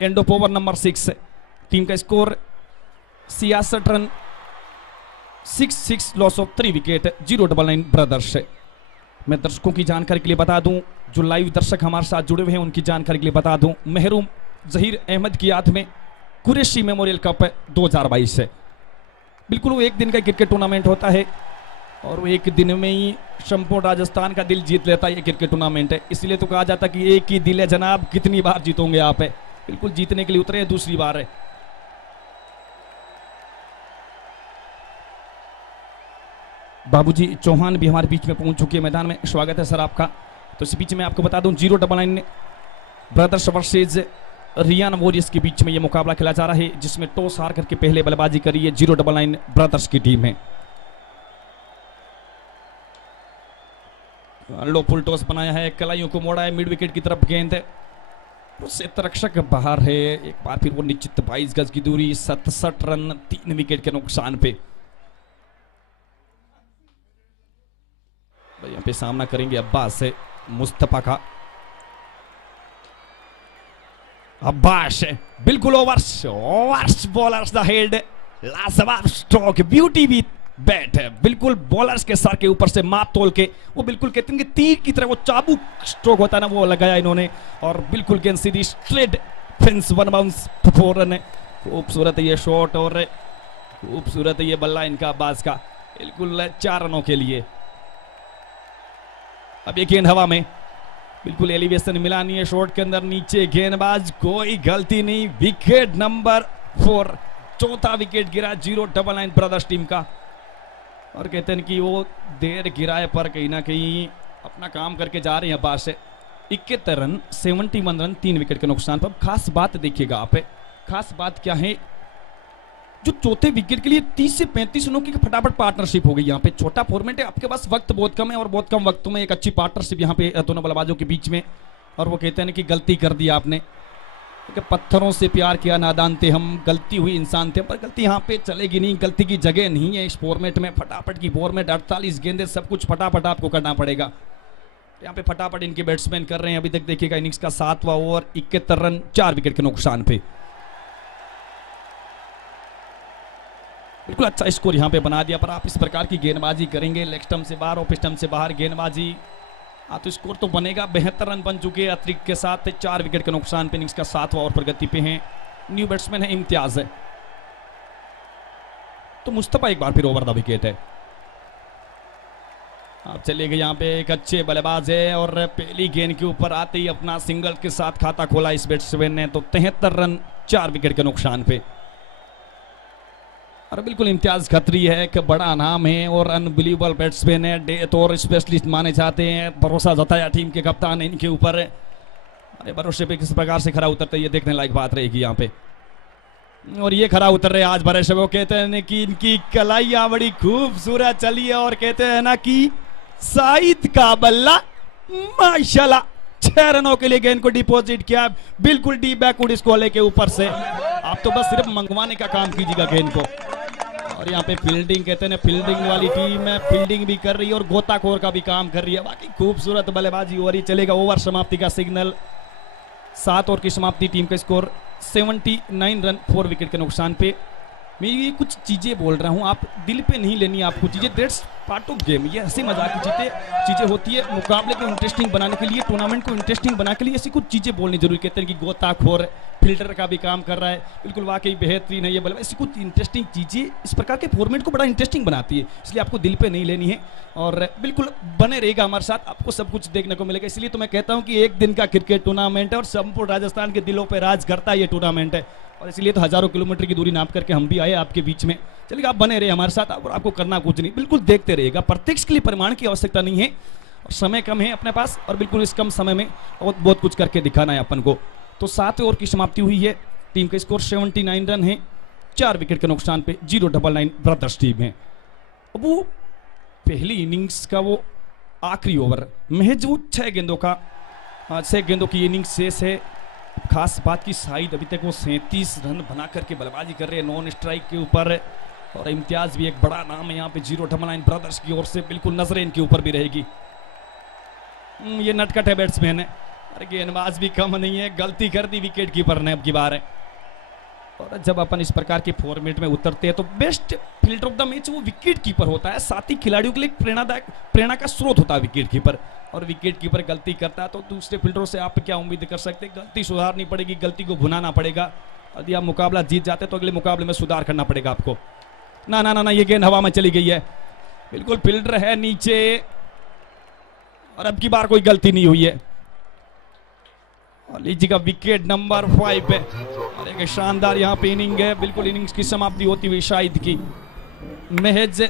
End of over number 6। Team का score 66 run 6 loss of 3 wicket 099 brothers. मैं दर्शकों की जानकारी के लिए बता दूं, जो लाइव दर्शक हमारे साथ जुड़े हुए हैं उनकी जानकारी के लिए बता दूं, महरूम जहीर अहमद की याद में कुरैशी मेमोरियल कप 2022 है। बिल्कुल वो एक दिन का क्रिकेट टूर्नामेंट होता है और वो एक दिन में ही संपूर्ण राजस्थान का दिल जीत लेता है। ये क्रिकेट टूर्नामेंट है, इसलिए तो कहा जाता कि एक ही दिल है जनाब, कितनी बार जीतोगे आप। है बिल्कुल जीतने के लिए उतरे हैं, दूसरी बार है। बाबूजी चौहान भी हमारे बीच में पहुंच चुके हैं मैदान में। स्वागत है सर आपका। तो इस बीच में आपको बता दूं 099 ब्रदर्स वर्सेज रियान वॉरियर्स के बीच में ये मुकाबला खेला जा रहा है, जिसमें टॉस हार करके पहले बल्लेबाजी करी है 099 ब्रदर्स की टीम है। लो फुल टॉस बनाया है, कलाइयों को मोड़ा है, मिड विकेट की तरफ गेंद है, उससे रक्षक बाहर है। एक बार फिर वो निश्चित 22 गज की दूरी, 67 रन 3 विकेट के नुकसान पे। यहाँ पे सामना करेंगे अब्बास से मुस्तफा का। अब्बास बिल्कुल ओवर्स बॉलर्स द हेड, लाजवाब स्ट्रोक, ब्यूटी विद बैट है। बिल्कुल बॉलर्स के सर के ऊपर से माप तोल के वो बिल्कुल कहते हैं कि तीर की तरह वो चाबुक स्ट्रोक होता है ना, वो लगाया इन्होंने और बिल्कुल गेंद सीधी स्ट्रेट फेंस, 1 बाउंस 4 रन है। खूबसूरत है ये शॉट और खूबसूरत है ये बल्ला इनका अब्बास का, बिल्कुल 4 रनों के लिए। अब ये गेंद हवा में, बिल्कुल एलिवेशन मिला नहीं है शॉट के अंदर, नीचे गेंदबाज, कोई गलती नहीं। विकेट नंबर 4, चौथा विकेट गिरा 099 ब्रदर्स टीम का। और कहते हैं कि वो देर गिराए पर कहीं ना कहीं अपना काम करके जा रहे हैं अब्बास से। 71 रन 71 रन 3 विकेट के नुकसान पर। खास बात देखिएगा आप, खास बात क्या है, जो चौथे विकेट के लिए 30 से 35 रनों की फटाफट पार्टनरशिप हो गई। यहाँ पे छोटा फॉर्मेट है, आपके पास वक्त बहुत कम है और बहुत कम वक्त में एक अच्छी पार्टनरशिप यहाँ पे दोनों बल्लेबाजों के बीच में। और वो कहते हैं कि गलती कर दी आपने, कि पत्थरों से प्यार किया नादान थे हम, गलती हुई इंसान थे, पर गलती यहाँ पे चलेगी नहीं, गलती की जगह नहीं है इस फॉर्मेट में। फटाफट की फॉर्मेट, 48 गेंदें, सब कुछ फटाफट आपको करना पड़ेगा। यहाँ पे फटाफट इनके बैट्समैन कर रहे हैं। अभी तक देखिएगा इनिंग्स का 7वां ओवर, 71 रन 4 विकेट के नुकसान पे। बिल्कुल अच्छा स्कोर यहाँ पे बना दिया, पर आप इस प्रकार की गेंदबाजी करेंगे, लेग स्टंप से बाहर, ऑफ स्टंप से बाहर गेंदबाजी, तो स्कोर तो बनेगा। 72 रन बन चुके हैं अतिरिक्त के साथ, 4 विकेट के नुकसान पे। इनिंग्स का 7वां ओवर प्रगति पे हैं। न्यू बैट्समैन है इम्तियाज है, तो मुस्तफा एक बार फिर ओवर द विकेट है। आप चलिए गए यहाँ पे एक अच्छे बल्लेबाज है और पहली गेंद के ऊपर आते ही अपना सिंगल के साथ खाता खोला इस बैट्समैन ने। तो 73 रन 4 विकेट के नुकसान पे। और बिल्कुल इम्तियाज खत्री है, एक बड़ा नाम है और अनबिलीवेबल बैट्समैन है, डेथ और स्पेशलिस्ट माने जाते हैं। भरोसा जताया टीम के कप्तान ने इनके ऊपर। अरे भरोसे पे किस प्रकार से खरा उतरते, ये देखने लायक बात रहेगी यहाँ पे। और ये खरा उतर रहे आज भरे वो कहते हैं कि इनकी कलाइयां बड़ी खूबसूरत चली है और कहते हैं ना कि साइद का बल्ला माशाल्लाह 6 रनों के लिए गेंद को डिपॉजिट किया, बिल्कुल डी बैकवर्ड इस कोले के ऊपर से। आप तो बस सिर्फ मंगवाने का काम कीजिएगा गेंद को। और यहाँ पे फील्डिंग, कहते हैं ना फील्डिंग वाली टीम है, फील्डिंग भी कर रही है और गोताखोर का भी काम कर रही है। बाकी खूबसूरत बल्लेबाजी हो रही। चलेगा ओवर समाप्ति का सिग्नल, 7 ओवर की समाप्ति, टीम का स्कोर 79 रन 4 विकेट के नुकसान पे। मैं ये कुछ चीजें बोल रहा हूँ, आप दिल पे नहीं लेनी आपको चीजें, दैट्स पार्ट ऑफ गेम। ये हंसी मजाक की चीजें होती है। मुकाबले को इंटरेस्टिंग बनाने के लिए, टूर्नामेंट को इंटरेस्टिंग बनाने के लिए ऐसी कुछ चीजें बोलनी जरूरी। कहते हैं कि गोताखोर फिल्टर का भी काम कर रहा है, बिल्कुल वाकई बेहतरीन है ये बल्ला। ऐसी कुछ इंटरेस्टिंग चीजें इस प्रकार के फॉर्मेट को बड़ा इंटरेस्टिंग बनाती है, इसलिए आपको दिल पे नहीं लेनी है और बिल्कुल बने रहेगा हमारे साथ, आपको सब कुछ देखने को मिलेगा। इसलिए तो मैं कहता हूँ कि एक दिन का क्रिकेट टूर्नामेंट है और संपूर्ण राजस्थान के दिलों पर राज करता है ये टूर्नामेंट है। और इसलिए तो हजारों किलोमीटर की दूरी नाप करके हम भी आए आपके बीच में। चलिए आप बने रहे हमारे साथ और आपको करना कुछ नहीं, बिल्कुल देखते रहिएगा। प्रत्यक्ष के लिए परिमाण की आवश्यकता नहीं है और समय कम है अपने पास और बिल्कुल इस कम समय में बहुत कुछ करके दिखाना है अपन को। तो 7 ओवर की समाप्ति हुई है, टीम का स्कोर 79 रन है, 4 विकेट के नुकसान पे। 099 ब्रदर्स टीम है। अब वो पहली इनिंग्स का वो आखिरी ओवर, महज वो 6 गेंदों का 6 गेंदों की इनिंग्स शेष है। खास बात की शायद अभी तक वो 37 रन बना करके बल्लेबाजी कर रहे हैं नॉन स्ट्राइक के ऊपर। और इम्तियाज भी एक बड़ा नाम है यहाँ पे 099 ब्रदर्स की ओर से, बिल्कुल नजरें इनके ऊपर भी रहेगी। ये नटखट है बैट्समैन है, अरे गेंदबाज भी कम नहीं है, गलती कर दी विकेट कीपर ने अब की बार है। और जब अपन इस प्रकार के फॉर्मेट में उतरते हैं तो best fielder of the match वो विकेट कीपर होता है, साथ ही खिलाड़ियों के लिए प्रेरणा का स्रोत होता है विकेट कीपर। और विकेट कीपर गलती करता है तो दूसरे फील्डरों से आप क्या उम्मीद कर सकते हैं? गलती सुधारनी पड़ेगी, गलती को भुनाना पड़ेगा। यदि आप मुकाबला जीत जाते हैं तो अगले मुकाबले में सुधार करना पड़ेगा आपको। ना ना ना ना, ये गेंद हवा में चली गई है, बिल्कुल फील्डर है नीचे और अब की बार कोई गलती नहीं हुई है। और लीजिए का विकेट नंबर 5 है और एक शानदार यहाँ पे इनिंग है, बिल्कुल इनिंग्स की समाप्ति होती हुई शाहिद की। महज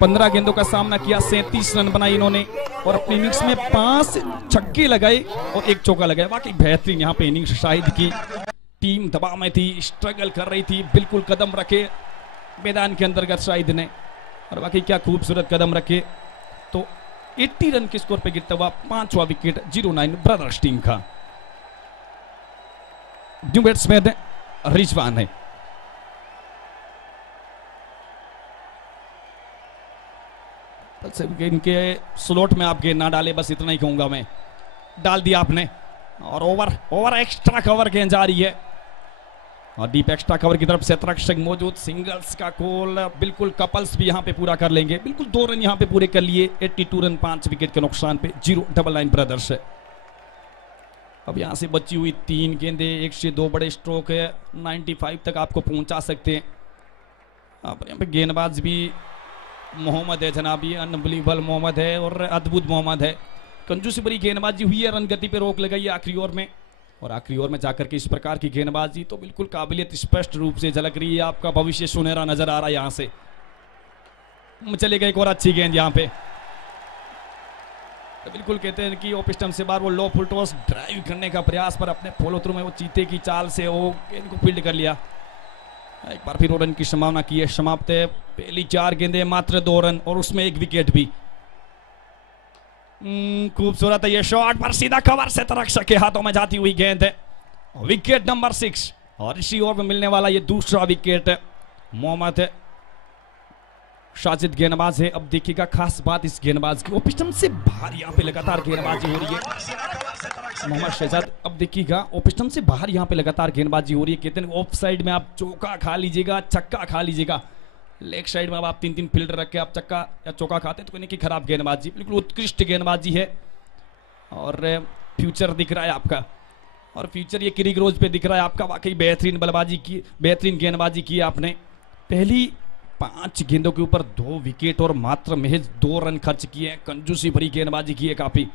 15 गेंदों का सामना किया, 37 रन बनाए इन्होंने और अपनी इनिंग्स में 5 छक्के लगाए और 1 चौका लगाया। वाकई बेहतरीन यहाँ पे इनिंग्स शाहिद की। टीम दबाव में थी, स्ट्रगल कर रही थी, बिल्कुल कदम रखे मैदान के अंतर्गत शाहिद ने और बाकी क्या खूबसूरत कदम रखे। तो 80 रन के स्कोर पे गिरता हुआ 5वां विकेट 09 ब्रदर्स टीम का। न्यू बैट्समैन रिजवान है। इनके स्लॉट में आप गेंद ना डाले, बस इतना ही कहूंगा मैं। डाल दिया आपने और ओवर एक्स्ट्रा कवर गेंद जा रही है और डीप एक्स्ट्रा कवर की तरफ से तक्षक मौजूद। सिंगल्स का कॉल, बिल्कुल कपल्स भी यहां पे पूरा कर लेंगे। बिल्कुल 2 रन यहां पे पूरे कर लिए। 82 रन 5 विकेट के नुकसान पे 099 ब्रदर्स है। अब यहां से बची हुई 3 गेंदें, 1 से 2 बड़े स्ट्रोक है, 95 तक आपको पहुंचा सकते हैं। अब यहाँ पे गेंदबाज भी मोहम्मद है जनाब, ये अनबिलीवेबल मोहम्मद है और अद्भुत मोहम्मद है। कंजूसी भरी गेंदबाजी हुई है, रन गति पे रोक लगाई है आखिरी ओवर में और आखिरी ओवर में जाकर के इस प्रकार की गेंदबाजी तो बिल्कुल काबिलियत स्पष्ट रूप से झलक रही है। आपका भविष्य सुनहरा नजर आ रहा है। यहां से चले गए एक और अच्छी गेंद यहां पे। तो बिल्कुल कहते हैं कि ऑफ स्टंप से बाहर वो लो फुल टॉस ड्राइव करने का प्रयास पर अपने फॉलो थ्रू में वो चीते की चाल से वो गेंद को फील्ड कर लिया। एक बार फिर रन की संभावना की है समाप्त है। पहली 4 गेंदें मात्र 2 रन और उसमें 1 विकेट भी। खूबसूरत है ये शॉट पर सीधा कवर से तक्षक के हाथों में जाती हुई गेंद है। विकेट नंबर 6 और इसी ओवर में मिलने वाला ये दूसरा विकेट है। मोहम्मद शाजिद गेंदबाज है। अब देखिएगा खास बात इस गेंदबाज की, ऑफ स्टंप से बाहर यहाँ पे लगातार गेंदबाजी हो रही है। मोहम्मद शहजाद, अब देखिएगा ऑफ स्टंप से बाहर यहाँ पे लगातार गेंदबाजी हो रही है। कहते हैं ऑफ साइड में आप चौका खा लीजिएगा, छक्का खा लीजिएगा। लेग साइड में अब आप 3-3 फील्डर रख के आप चक्का या चौका खाते हैं तो कहने की खराब गेंदबाजी। बिल्कुल उत्कृष्ट गेंदबाजी है और फ्यूचर दिख रहा है आपका और फ्यूचर ये क्रिक रोज पे दिख रहा है आपका। वाकई बेहतरीन बल्लेबाजी की, बेहतरीन गेंदबाजी की आपने। पहली 5 गेंदों के ऊपर 2 विकेट और मात्र महज 2 रन खर्च किए हैं। कंजूसी भरी गेंदबाजी की है काफी।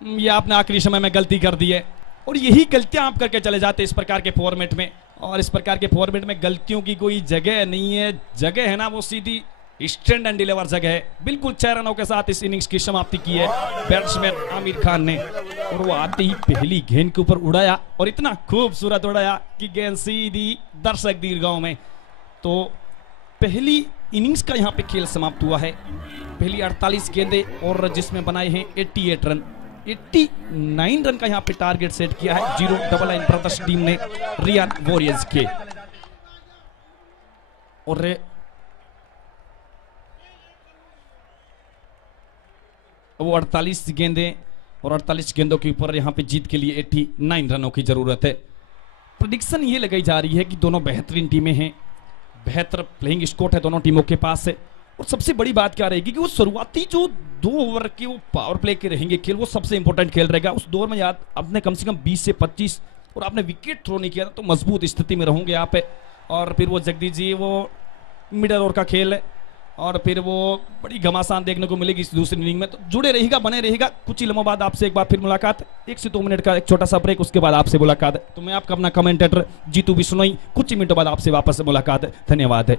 ये आपने आखिरी समय में गलती कर दी है और यही गलतियां आप करके चले जाते हैं इस प्रकार के फॉर्मेट में। और इस प्रकार के फॉर्मेट में गलतियों की कोई जगह नहीं है। जगह है ना वो सीधी स्टैंड एंड डिलीवर जगह है। बिल्कुल 6 रनों के साथ इस इनिंग्स की समाप्ति की है बैट्समैन आमिर खान ने और वो आते ही पहली गेंद के ऊपर उड़ाया और इतना खूबसूरत उड़ाया कि गेंद सीधी दर्शक दीर्घाओं में। तो पहली इनिंग्स का यहाँ पे खेल समाप्त हुआ है। पहली 48 गेंदें और जिसमें बनाए हैं 88 रन। 89 रन का यहाँ पे टारगेट सेट किया है 099 ब्रदर्स टीम ने रियान वॉरियर्स के। और वो 48 गेंदें और 48 गेंदों के ऊपर यहाँ पे जीत के लिए 89 रनों की जरूरत है। प्रेडिक्शन ये लगाई जा रही है कि दोनों बेहतरीन टीमें हैं, बेहतर प्लेइंग स्कोर है दोनों टीमों के पास है। और सबसे बड़ी बात क्या रहेगी कि वो शुरुआती जो 2 ओवर के वो पावर प्ले के रहेंगे खेल, वो सबसे इंपॉर्टेंट खेल रहेगा। उस दौर में याद आपने कम से कम 20 से 25 और आपने विकेट थ्रो नहीं किया तो मजबूत स्थिति में रहोगे यहाँ पे। और फिर वो जगदीश जी वो मिडल ओवर का खेल है और फिर वो बड़ी घमासान देखने को मिलेगी इस दूसरी इनिंग में। तो जुड़े रहेगा, बने रहेगा। कुछ ही लम्हों बाद आपसे एक बार फिर मुलाकात, 1 से 2 मिनट का एक छोटा सा ब्रेक, उसके बाद आपसे मुलाकात है। तो मैं आपका अपना कमेंटेटर जीतू बिश्नोई, कुछ ही मिनटों बाद आपसे वापस मुलाकात है। धन्यवाद है।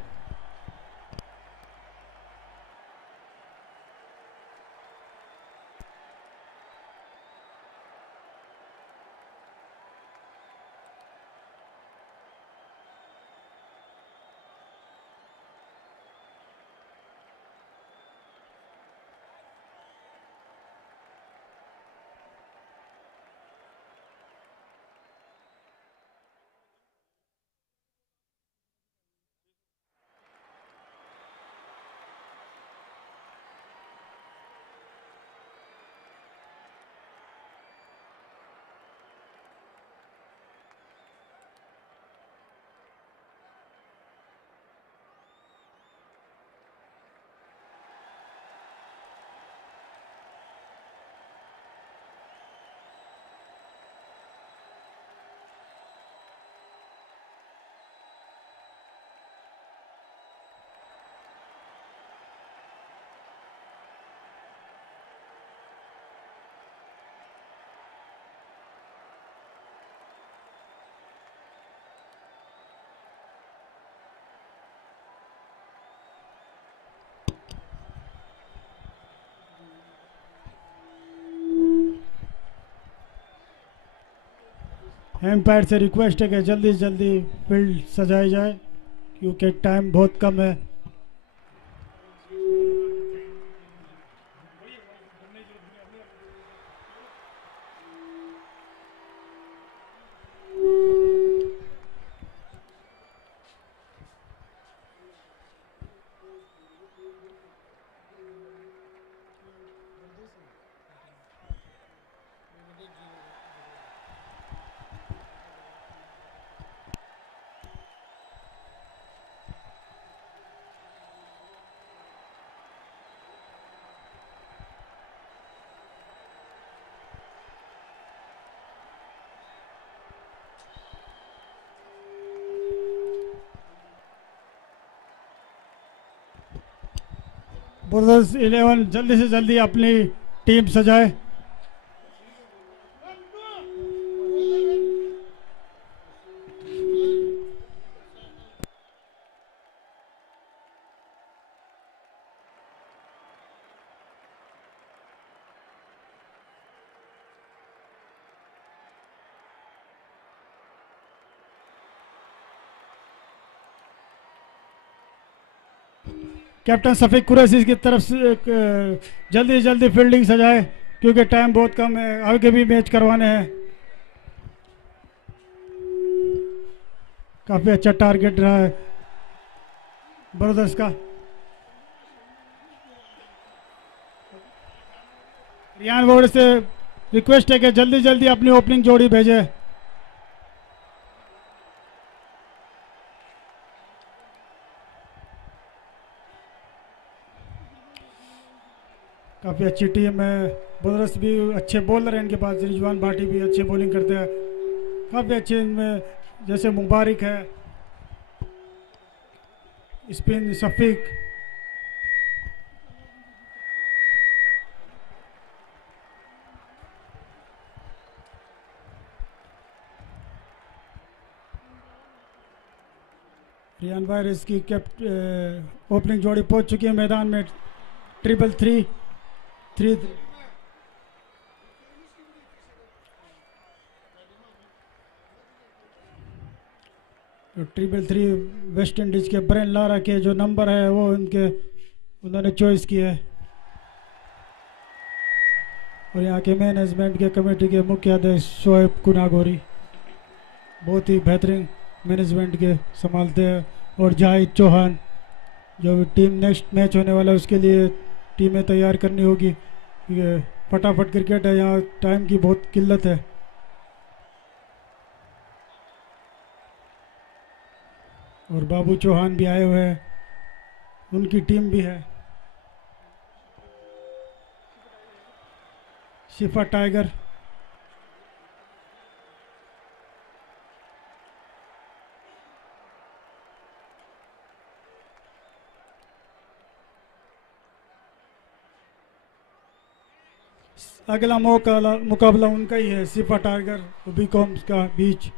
एम्पायर से रिक्वेस्ट है कि जल्दी से जल्दी फील्ड सजाई जाए क्योंकि टाइम बहुत कम है। ब्रदर्स 11 जल्दी से जल्दी अपनी टीम सजाए। कैप्टन सफीक कुरैशी की तरफ से जल्दी से जल्दी फील्डिंग सजाए क्योंकि टाइम बहुत कम है, आगे भी मैच करवाने हैं। काफी अच्छा टारगेट रहा है ब्रदर्स का। रियान बोर्ड से रिक्वेस्ट है कि जल्दी जल्दी अपनी ओपनिंग जोड़ी भेजे। काफ़ी अच्छी टीम है। बॉलर्स भी अच्छे बॉलर हैं इनके पास। रिजवान भाटी भी अच्छे बॉलिंग करते हैं। काफ़ी अच्छे इनमें जैसे मुबारिक है, स्पिन शफीक, रियान भाई इसकी ओपनिंग जोड़ी पहुंच चुकी है मैदान में। 3-3 3 वेस्ट इंडीज के ब्रेन लारा के जो नंबर है वो उन्होंने चॉइस किया है। और यहाँ के मैनेजमेंट के कमेटी के मुख्य अध्यक्ष शोएब कुनागोरी बहुत ही बेहतरीन मैनेजमेंट के संभालते हैं। और जाहिद चौहान जो टीम नेक्स्ट मैच होने वाला है उसके लिए टीमें तैयार करनी होगी क्योंकि फटाफट क्रिकेट है, यहाँ टाइम की बहुत किल्लत है। और बाबू चौहान भी आए हुए हैं, उनकी टीम भी है। शिफा टाइगर, अगला मुकाबला उनका ही है, शिफा टाइगर और बीकॉम का बीच।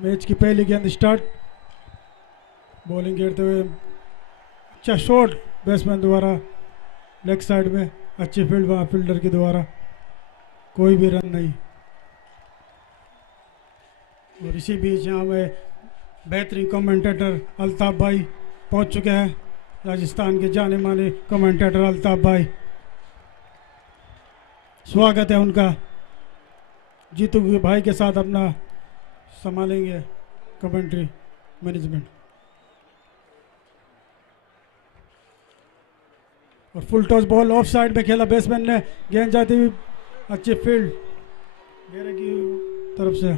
मैच की पहली गेंद स्टार्ट। बॉलिंग गिरते हुए अच्छा शॉट बैट्समैन द्वारा लेग साइड में, अच्छी फील्ड वहाँ फील्डर के द्वारा, कोई भी रन नहीं। और इसी बीच यहाँ में बेहतरीन कमेंटेटर अल्ताफ भाई पहुँच चुके हैं। राजस्थान के जाने माने कमेंटेटर अल्ताफ भाई, स्वागत है उनका। जीतू भाई के साथ अपना संभालेंगे कमेंट्री मैनेजमेंट। और full toss ball of side में खेला बैट्समैन ने, गेंद जाती हुई अच्छी फील्ड घेरे की तरफ से।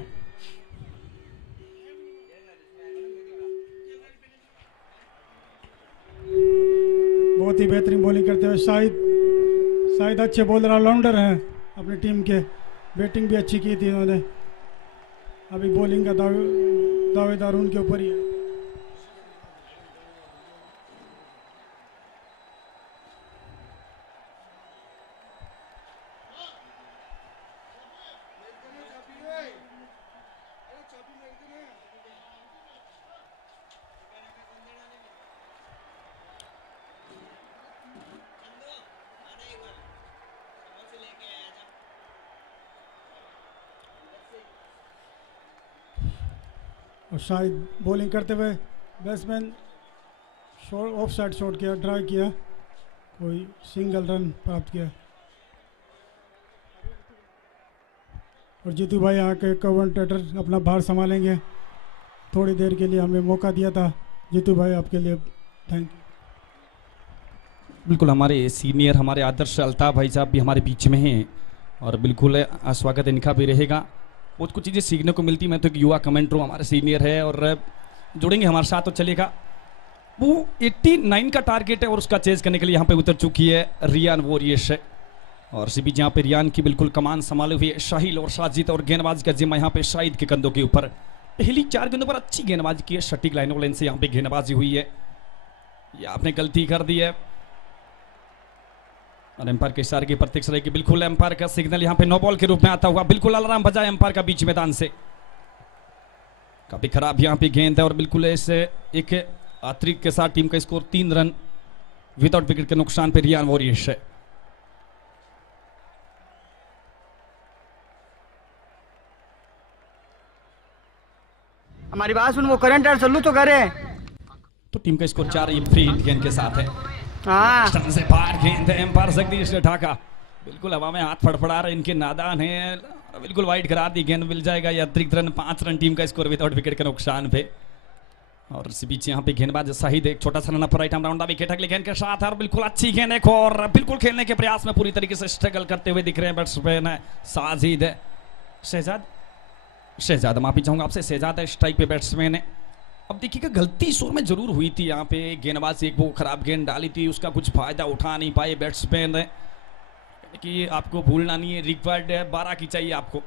बहुत ही बेहतरीन बॉलिंग करते हुए शायद अच्छे बॉलर ऑलराउंडर हैं अपनी टीम के। बैटिंग भी अच्छी की थी उन्होंने। अभी बॉलिंग का दावेदार उनके ऊपर ही है। और शाहिद बॉलिंग करते हुए batsman shot of side shot किया, ड्राइव किया, कोई सिंगल रन प्राप्त किया। और जीतू भाई यहाँ के कमेंटेटर अपना भार संभालेंगे। थोड़ी देर के लिए हमें मौका दिया था जीतू भाई, आपके लिए थैंक यू। बिल्कुल हमारे सीनियर, हमारे आदर्श अल्ताफ भाई साहब भी हमारे बीच में हैं और बिल्कुल स्वागत इनका भी रहेगा। बहुत कुछ चीज़ें सीखने को मिलती। मैं तो एक युवा कमेंटर हूँ, हमारे सीनियर है और जुड़ेंगे हमारे साथ तो चलेगा। वो 89 का टारगेट है और उसका चेज करने के लिए यहाँ पे उतर चुकी है रियान वॉरियर्स है। और इसी बीच यहाँ पे रियान की बिल्कुल कमान संभाले हुए शाहिल और साजिद, और गेंदबाज का जिम्मा यहाँ पे शाहिद के कंधों के ऊपर। पहली 4 गेंदों पर अच्छी गेंदबाजी की है, सटीक लाइनों लाइन से यहाँ पे गेंदबाजी हुई है। ये आपने गलती कर दी है और एम्पायर के इशारे की प्रतीक्षा रहेगी। बिल्कुल एम्पायर का सिग्नल यहाँ पे नो बॉल के रूप में आता हुआ, बिल्कुल अलार्म बजा एम्पायर का बीच मैदान से। काफी खराब यहाँ पे गेंद है और बिल्कुल ऐसे एक अतिरिक्त के साथ टीम का स्कोर 3 रन विदाउट विकेट के नुकसान पे रियान वॉरियर्स है। हमारी बात सुन, वो करंट यार चालू तो करे। तो टीम का स्कोर 4 फ्री गेंद के साथ है। हाँ स्टंप से बाहर गेंद है, एम्पायर जगदीश ने ढाका। बिल्कुल हवा में हाथ फड़फड़ा रहे, इनके नादान है। बिल्कुल वाइड करा दी, गेंद मिल जाएगा। या अतिरिक्त रन 5 रन टीम का स्कोर विदाउट विकेट के नुकसान पे। और इसी बीच यहाँ पे गेंदबाज शाहिद एक छोटा सा run up right arm round wicket अगले गेंद के साथ। और बिल्कुल अच्छी गेंद है और बिल्कुल खेलने के प्रयास में पूरी तरीके से स्ट्रगल करते हुए दिख रहे हैं बैट्समैन साजिद है। शहजाद माफी चाहूंगा आपसे, शहजाद है स्ट्राइक पे बैट्समैन है। अब देखिएगा गलती शुरू में जरूर हुई थी यहाँ पे, गेंदबाज एक वो खराब गेंद डाली थी, उसका कुछ फायदा उठा नहीं पाए बैट्समैन है। कि आपको भूलना नहीं है, रिक्वायर्ड है 12 की चाहिए आपको।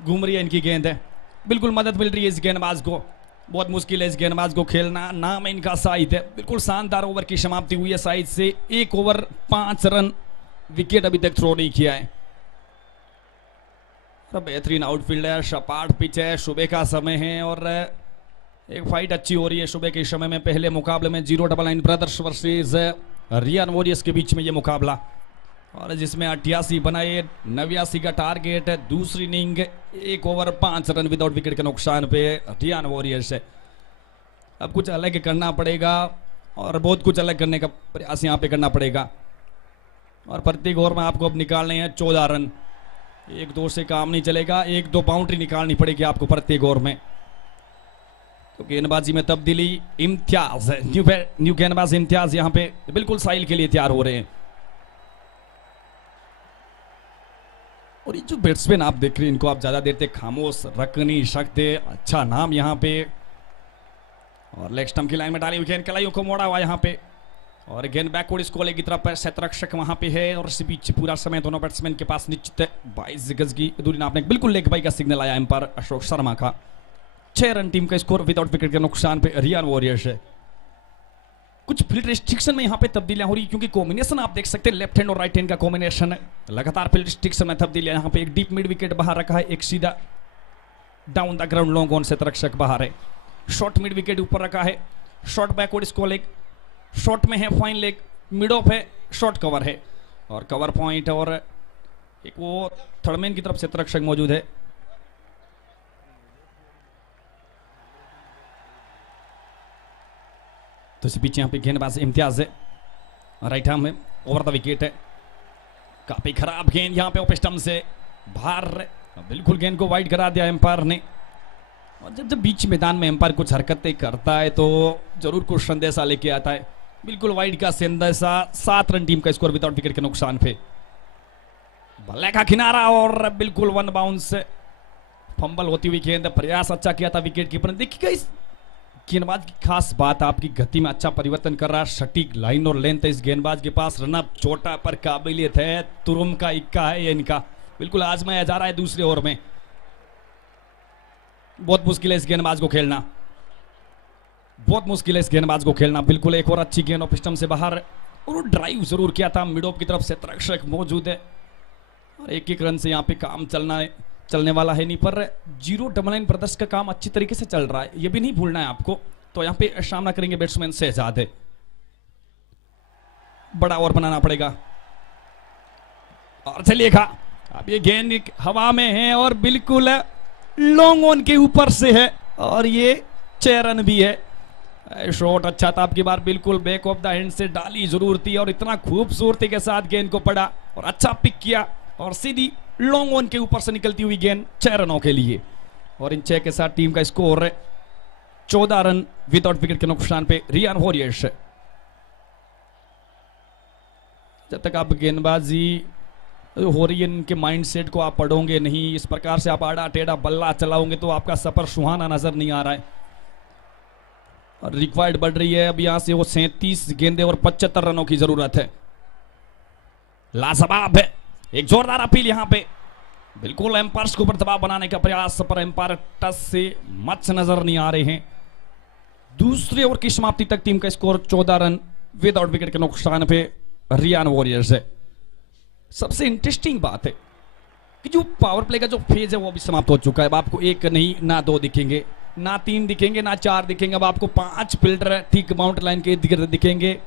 घूम रही है इनकी गेंद है, बिल्कुल मदद मिल रही है इस गेंदबाज को। बहुत मुश्किल है इस गेंदबाज को खेलना। नाम है इनका शाहिद है। बिल्कुल शानदार ओवर की समाप्ति हुई है शाहिद से। 1 ओवर 5 रन, विकेट अभी तक थ्रो नहीं किया है। बेहतरीन आउटफील्ड है, सपाट पिच है, सुबह का समय है और एक फाइट अच्छी हो रही है सुबह के समय में। पहले मुकाबले में 099 ब्रदर्स वर्सेस रियान वॉरियर्स के बीच में ये मुकाबला, और जिसमें 88 बनाए, 89 का टारगेट है। दूसरी inning 1 over 5 run without wicket के नुकसान पे रियान वॉरियर्स है। अब कुछ अलग करना पड़ेगा और बहुत कुछ अलग करने का प्रयास यहाँ पे करना पड़ेगा। और प्रत्येक ओवर में आपको अब निकालने हैं 14 रन। 1-2 से काम नहीं चलेगा, 1-2 बाउंड्री निकालनी पड़ेगी आपको प्रत्येक ओवर में। तो गेंदबाजी में तब्दीली, इम्तियाज न्यू गेंदबाज इम्तियाज यहाँ पे बिल्कुल साइल के लिए तैयार हो रहे हैं। और ये जो बैट्समैन आप देख रहे हैं, इनको आप ज्यादा देर तक खामोश रख नहीं सकते। अच्छा नाम यहाँ पे, और लेग स्टंप की लाइन में डाली हुई गेंद, कलाइयों को मोड़ा हुआ यहाँ पे, और गेंद बैकवर्ड स्कोर की तरफ शतरक्षक वहां पे है। और इसी बीच पूरा समय दोनों बैट्समैन के पास निश्चित 22 गज की दूरी नापने, बिल्कुल लेग बाई का सिग्नल आया एम्पायर अशोक शर्मा का। 6 रन टीम का स्कोर विदाउट विकेट के नुकसान पे रियान वॉरियर्स है। कुछ फील्ड रिस्ट्रिक्शन में यहाँ पे तब्दीलियां हो रही, क्योंकि कॉम्बिनेशन आप देख सकते हैं लेफ्ट हैंड और राइट हैंड का कॉम्बिनेशन है। लगातार फील्ड रिस्ट्रिक्शन में तब्दीलियां। यहाँ पे एक डीप मिड विकेट बाहर रखा है, एक सीधा down the ground long on से रक्षक बाहर है। शॉर्ट मिड विकेट ऊपर रखा है, short backward score leg, short में है फाइन लेग, मिड ऑफ है, शॉर्ट कवर है और कवर पॉइंट, और एक वो थर्डमैन की तरफ से रक्षक मौजूद है। तो इसी बीच यहाँ पे गेंदबाज इम्तियाज है, राइट आर्म में, ओवर द विकेट है। काफी खराब गेंद यहाँ पे ऑफ स्टंप से बाहर, बिल्कुल गेंद को वाइड करा दिया एम्पायर ने। और जब बीच मैदान में एम्पायर कुछ हरकतें करता है तो जरूर कुछ संदेशा लेके आता है। बिल्कुल वाइड का संदेशा, 7 रन टीम का स्कोर विदाउट विकेट के नुकसान पे। बल्ले का किनारा और बिल्कुल 1 बाउंस, फंबल होती हुई गेंद, प्रयास अच्छा किया था विकेट कीपर ने। देखिएगा इस गेंदबाज की खास बात, आपकी गति में अच्छा परिवर्तन कर रहा है, सटीक लाइन और लेंथ है इस गेंदबाज के पास, रनअप छोटा पर काबिलियत है, तुरुम का इक्का है ये इनका, बिल्कुल आजमाया जा रहा है दूसरे ओवर में। बहुत मुश्किल है इस गेंदबाज को खेलना, बहुत मुश्किल है इस गेंदबाज को खेलना। बिल्कुल एक और अच्छी गेंद ऑफ स्टंप से बाहर, और ड्राइव जरूर किया था मिड ऑफ की तरफ से, रक्षक मौजूद है और एक रन से यहाँ पे काम चलने वाला है नहीं। पर 099 ब्रदर्स का काम अच्छी तरीके से चल रहा है, ये भी नहीं भूलना है आपको। तो यहाँ पे सामना करेंगे बैट्समैन शहजाद है, बड़ा ओवर बनाना पड़ेगा। और चलिएगा अब ये गेंद हवा में है और बिल्कुल लॉन्ग ऑन के ऊपर से है और ये 6 रन भी है। शॉट अच्छा था आपकी बार, बिल्कुल बैक ऑफ द हैंड से डाली जरूर थी और इतना खूबसूरती के साथ गेंद को पड़ा और अच्छा पिक किया और सीधी लॉन्ग ऑन के ऊपर से निकलती हुई गेंद 6 रनों के लिए। और इन 6 के साथ टीम का स्कोर 14 रन विदाउट विकेट के नुकसान पे रियान वॉरियर्स। जब तक आप गेंदबाजी हो रही है इनके माइंडसेट को आप पढ़ोगे नहीं, इस प्रकार से आप आड़ा टेढ़ा बल्ला चलाओगे तो आपका सफर सुहाना नजर नहीं आ रहा है। और रिक्वायर्ड बढ़ रही है अब यहां से वो 37 गेंदे और 75 रनों की जरूरत है। लाजवाब है, एक जोरदार अपील यहां पे, बिल्कुल एम्पायर्स के ऊपर दबाव बनाने का प्रयास, पर एम्पायर टच से मच नजर नहीं आ रहे हैं। दूसरे ओवर की समाप्ति तक टीम का स्कोर 14 रन विदाउट विकेट के नुकसान पे रियान वॉरियर्स है। सबसे इंटरेस्टिंग बात है कि जो पावर प्ले का जो फेज है वो भी समाप्त हो चुका है। अब आपको 1 नहीं ना 2 दिखेंगे, ना 3 दिखेंगे, ना 4 दिखेंगे, अब आपको 5 फील्डर ठीक बाउंड्री लाइन के इर्द गिर्द दिखेंगे।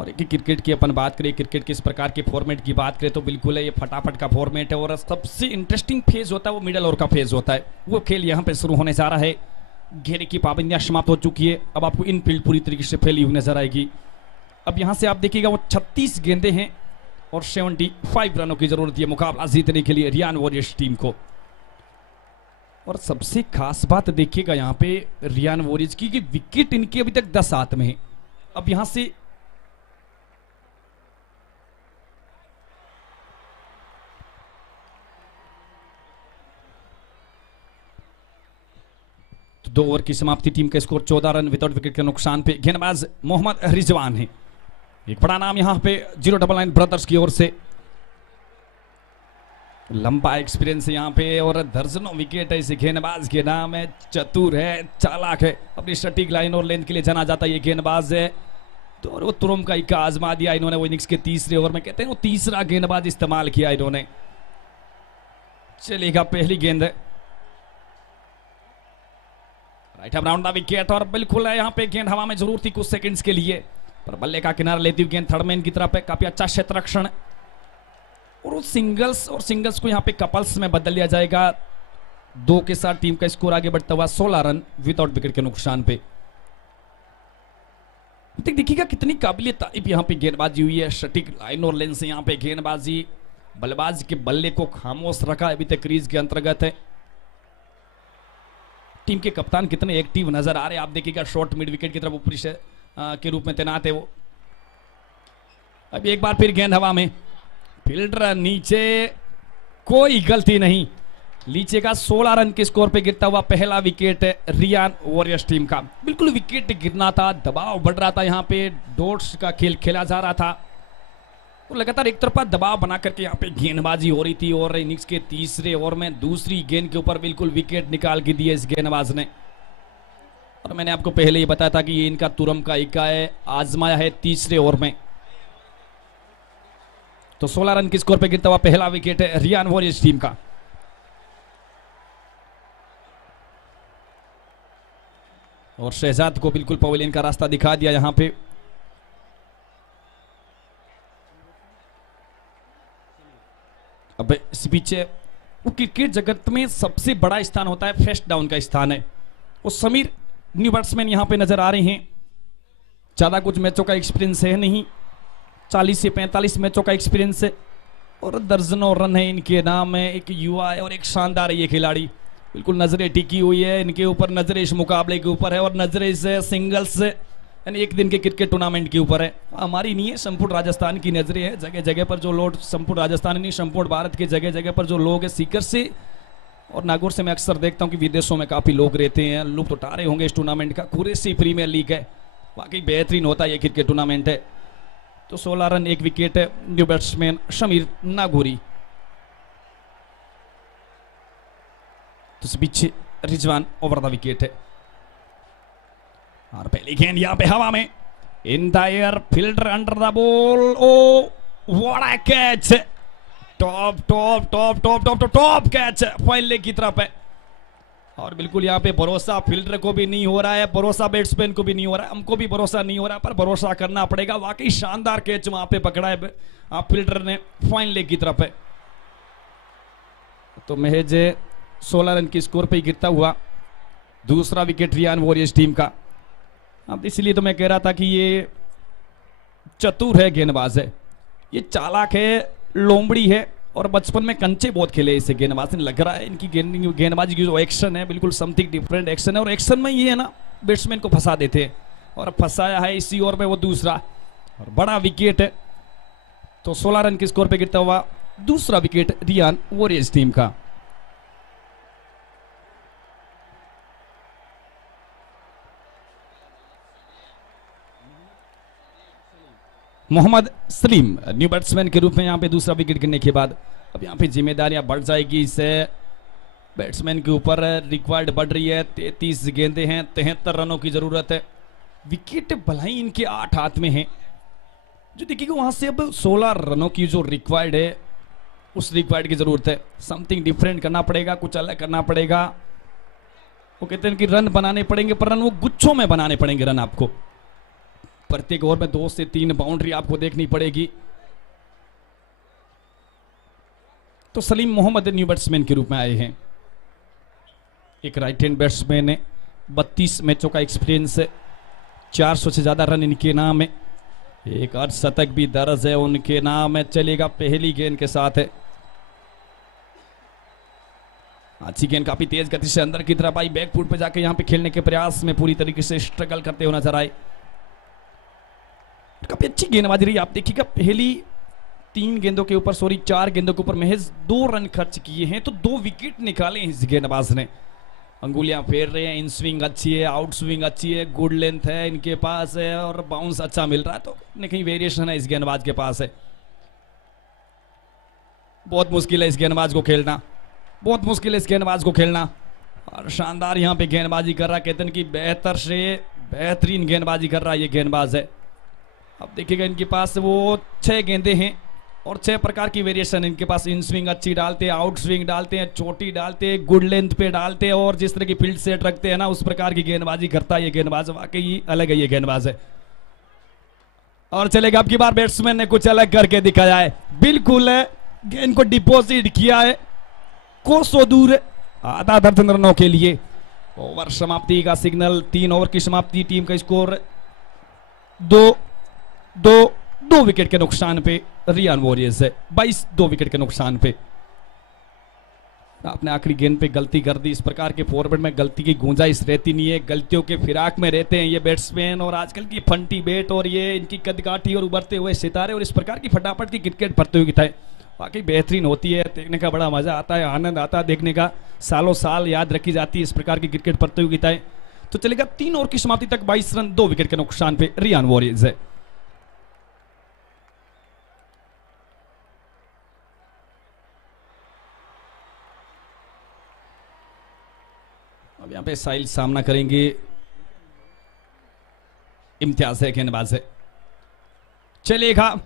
और एक क्रिकेट की अपन बात करें, क्रिकेट के इस प्रकार के फॉर्मेट की बात करें तो बिल्कुल है ये फटाफट का फॉर्मेट है और सबसे इंटरेस्टिंग फेज होता है वो मिडल ओवर का फेज होता है। वो खेल यहां पे शुरू होने जा रहा है। घेरे की पाबंदियां समाप्त हो चुकी है, अब आपको इन फील्ड पूरी तरीके से फैली हुई नजर आएगी। अब यहां से आप देखिएगा वो 36 गेंदे हैं और 75 रनों की जरूरत है मुकाबला जीतने के लिए रियान वॉरियर्स टीम को। और सबसे खास बात देखिएगा यहां पे रियान वॉरियर्स की कि विकेट इनकी अभी तक 10 हाथ में है। अब यहां से तो 2 ओवर की समाप्ति, टीम का स्कोर 14 रन विदाउट विकेट के नुकसान पे। गेंदबाज मोहम्मद रिजवान है, एक बड़ा नाम यहां पे 099 ब्रदर्स की ओर से, लंबा एक्सपीरियंस है यहां पे और दर्जनों विकेट है इस गेंदबाज के नाम है। चतुर है, चालाक है, अपनी सटीक लाइन और लेंथ के लिए जाना जाता है ये गेंदबाज है। तो वो तुरम का इक्का आजमा दिया इन्होंने वो इनिंग्स के तीसरे ओवर में, कहते हैं वो तीसरा गेंदबाज इस्तेमाल किया इन्होंने। चलेगा पहली गेंद, राइट अराउंड द विकेट और बिल्कुल है यहां पे गेंद हवा में जरूर थी कुछ सेकंड्स के लिए, पर बल्ले का किनारा लेती हुई गेंद थर्ड मैन की तरफ है। काफी अच्छा क्षेत्र रक्षण और सिंगल्स को यहां पे कपल्स में बदल लिया जाएगा। 2 के साथ टीम का स्कोर आगे बढ़ता हुआ 16 रन विदाउट विकेट के नुकसान पे। देखिएगा कितनी काबिलियत तारीफ यहां पे गेंदबाजी हुई है, सटीक लाइन और लेंस से यहां पे गेंदबाजी, बल्लेबाज के बल्ले को खामोश रखा अभी तक क्रीज के अंतर्गत है। टीम के कप्तान कितने एक्टिव नजर आ रहे हैं आप देखिएगा, शॉर्ट मिड विकेट की तरफ ऊपरी से के रूप में तैनात है वो। अभी एक बार फिर गेंद हवा में, फील्डर नीचे, कोई गलती नहीं, नीचे का 16 रन के स्कोर पे गिरता हुआ पहला विकेट रियान वॉरियर्स टीम का। बिल्कुल विकेट गिरना था, दबाव बढ़ रहा था, यहां पे डॉट्स का खेल खेला जा रहा था और लगातार एक तरफा दबाव बना करके यहाँ पे गेंदबाजी हो रही थी। और इनिंग्स के तीसरे ओवर में दूसरी गेंद के ऊपर बिल्कुल विकेट निकाल के दिए इस गेंदबाज ने। और मैंने आपको पहले ही बताया था कि ये इनका तुरम का इक्का है, आजमाया है तीसरे ओवर में। तो 16 रन के स्कोर पे गिरता हुआ पहला विकेट है रियान वॉरियर्स टीम का। और शहजाद को बिल्कुल पवेलियन का रास्ता दिखा दिया यहां पे। अब इस पीछे वो क्रिकेट जगत में सबसे बड़ा स्थान होता है फर्स्ट डाउन का स्थान है। वो समीर न्यू बैट्समैन यहां पे नजर आ रहे हैं, ज्यादा कुछ मैचों का एक्सपीरियंस है नहीं, 40 से 45 मैचों का एक्सपीरियंस है और दर्जनों रन है इनके नाम है। एक युवा है और एक शानदार है ये खिलाड़ी, बिल्कुल नजरें टिकी हुई है इनके ऊपर, नजरें इस मुकाबले के ऊपर है और नजरें इस सिंगल्स यानी एक दिन के क्रिकेट टूर्नामेंट के ऊपर है। हमारी नहीं है, संपूर्ण राजस्थान की नजरें हैं। जगह जगह पर जो लोग, संपूर्ण राजस्थान नहीं संपूर्ण भारत के जगह जगह पर जो लोग हैं सीकर से और नागौर से मैं अक्सर देखता हूं कि विदेशों में काफी लोग रहते हैं, लुत्फ उठा रहे होंगे इस टूर्नामेंट का। कुरैशी प्रीमियर लीग है, वाकई बेहतरीन होता है ये क्रिकेट टूर्नामेंट है। तो 16 रन 1 विकेट है, न्यू बैट्समैन शमीर नागौरी। तो इस बीच रिजवान ओवर द विकेट है और पहली गेंद यहां पे हवा में, in the air, fielder under the ball, oh what a catch, top top top top top top top catch फैलने की तरफ है और बिल्कुल यहाँ पे भरोसा फील्डर को भी नहीं हो रहा है, भरोसा बैट्समैन को भी नहीं हो रहा है, हमको भी भरोसा नहीं हो रहा, पर भरोसा करना पड़ेगा। वाकई शानदार कैच वहां पे पकड़ा है फील्डर ने फाइन लेग की तरफ है। तो महज 16 रन की स्कोर पे गिरता हुआ दूसरा विकेट रियान वॉरियर्स टीम का। अब इसलिए तो मैं कह रहा था कि ये चतुर है, गेंदबाज है, ये चालाक है, लोमड़ी है, और बचपन में कंचे बहुत खेले इसे गेंदबाज ने। लग रहा है इनकी गेंदबाजी की जो एक्शन है बिल्कुल समथिंग डिफरेंट एक्शन है, और एक्शन में ये है ना बैट्समैन को फंसा देते हैं, और फंसाया है इसी ओवर में वो दूसरा और बड़ा विकेट है। तो 16 रन के स्कोर पे गिरता हुआ दूसरा विकेट रियान वॉरियर्स टीम का। मोहम्मद सलीम न्यू बैट्समैन के रूप में यहां पे दूसरा विकेट गिरने के बाद अब यहां पे जिम्मेदारियां बढ़ जाएगी इससे बैट्समैन के ऊपर। रिक्वायर्ड बढ़ रही है, 33 गेंदे हैं, 73 रनों की जरूरत है। विकेट भलाई इनके 8 हाथ में है, जो देखिएगा वहां से अब 16 रनों की जो रिक्वायर्ड है उस रिक्वायर्ड की जरूरत है। समथिंग डिफरेंट करना पड़ेगा, कुछ अलग करना पड़ेगा। वो कहते हैं कि रन बनाने पड़ेंगे, पर रन वो गुच्छों में बनाने पड़ेंगे। रन आपको प्रत्येक ओवर में 2 से 3 बाउंड्री आपको देखनी पड़ेगी। तो सलीम मोहम्मद न्यू बैट्समैन के रूप में आए हैं, एक राइट हैंड बैट्समैन है, 32 मैचों का एक्सपीरियंस है, 400 से ज्यादा रन इनके नाम है, एक अर्धशतक भी दर्ज है उनके नाम है। चलेगा पहली गेंद के साथ है, अच्छी गेंद काफी तेज गति से अंदर की तरफ आई, बैक फुट पे जाके यहां पे खेलने के प्रयास में पूरी तरीके से स्ट्रगल करते हुए नजर आए। काफी अच्छी गेंदबाजी रही। आप देखिएगा पहली 3 गेंदों के ऊपर 4 गेंदों के ऊपर महज 2 रन खर्च किए हैं, तो 2 विकेट निकाले हैं इस गेंदबाज ने। अंगुलियां फेर रहे हैं, इन स्विंग अच्छी है, आउट स्विंग अच्छी है, गुड लेंथ है इनके पास है, और बाउंस अच्छा मिल रहा है, तो कहीं न कहीं वेरिएशन है इस गेंदबाज के पास है। बहुत मुश्किल है इस गेंदबाज को खेलना, बहुत मुश्किल है इस गेंदबाज को खेलना, और शानदार यहां पे गेंदबाजी कर रहा है। कहते हैं कि बेहतर से बेहतरीन गेंदबाजी कर रहा है ये गेंदबाज है। अब देखिएगा इनके पास वो 6 गेंदे हैं और 6 प्रकार की वेरिएशन इनके पास। इन स्विंग अच्छी डालते हैं, आउट स्विंग डालते हैं, चोटी डालते हैं, गुड लेंथ पे डालते हैं, और जिस तरह की फील्ड सेट रखते हैं ना उस प्रकार की गेंदबाजी करता है ये गेंदबाज। वाकई अलग है ये गेंदबाज है। और चलेगा अब की बार बैट्समैन ने कुछ अलग करके दिखाया है, बिल्कुल गेंद को डिपॉजिट किया है कोसों दूर, आधा दर्जन रनों के लिए। ओवर समाप्ति का सिग्नल, 3 ओवर की समाप्ति, टीम का स्कोर 2 विकेट के नुकसान पे रियान वॉरियर्स है, 22 विकेट के नुकसान पे। आपने आखिरी गेंद पे गलती कर दी। इस प्रकार के फॉरवर्ड में गलती की गुंजाइश रहती नहीं है, गलतियों के फिराक में रहते हैं ये बैट्समैन, और आजकल की फंटी बैट और ये इनकी कदकाठी और उभरते हुए सितारे और इस प्रकार की फटाफट की क्रिकेट प्रतियोगिताएं वाकई बेहतरीन होती है, देखने का बड़ा मजा आता है, आनंद आता है देखने का, सालों साल याद रखी जाती है इस प्रकार की क्रिकेट प्रतियोगिताएं। तो चलेगा 3 ओवर की समाप्ति तक 22 रन 2 विकेट के नुकसान पे रियान वॉरियर्स है। अब यहां पे साहिल सामना करेंगे, इम्तियाज है गेंदबाज है। चलेगा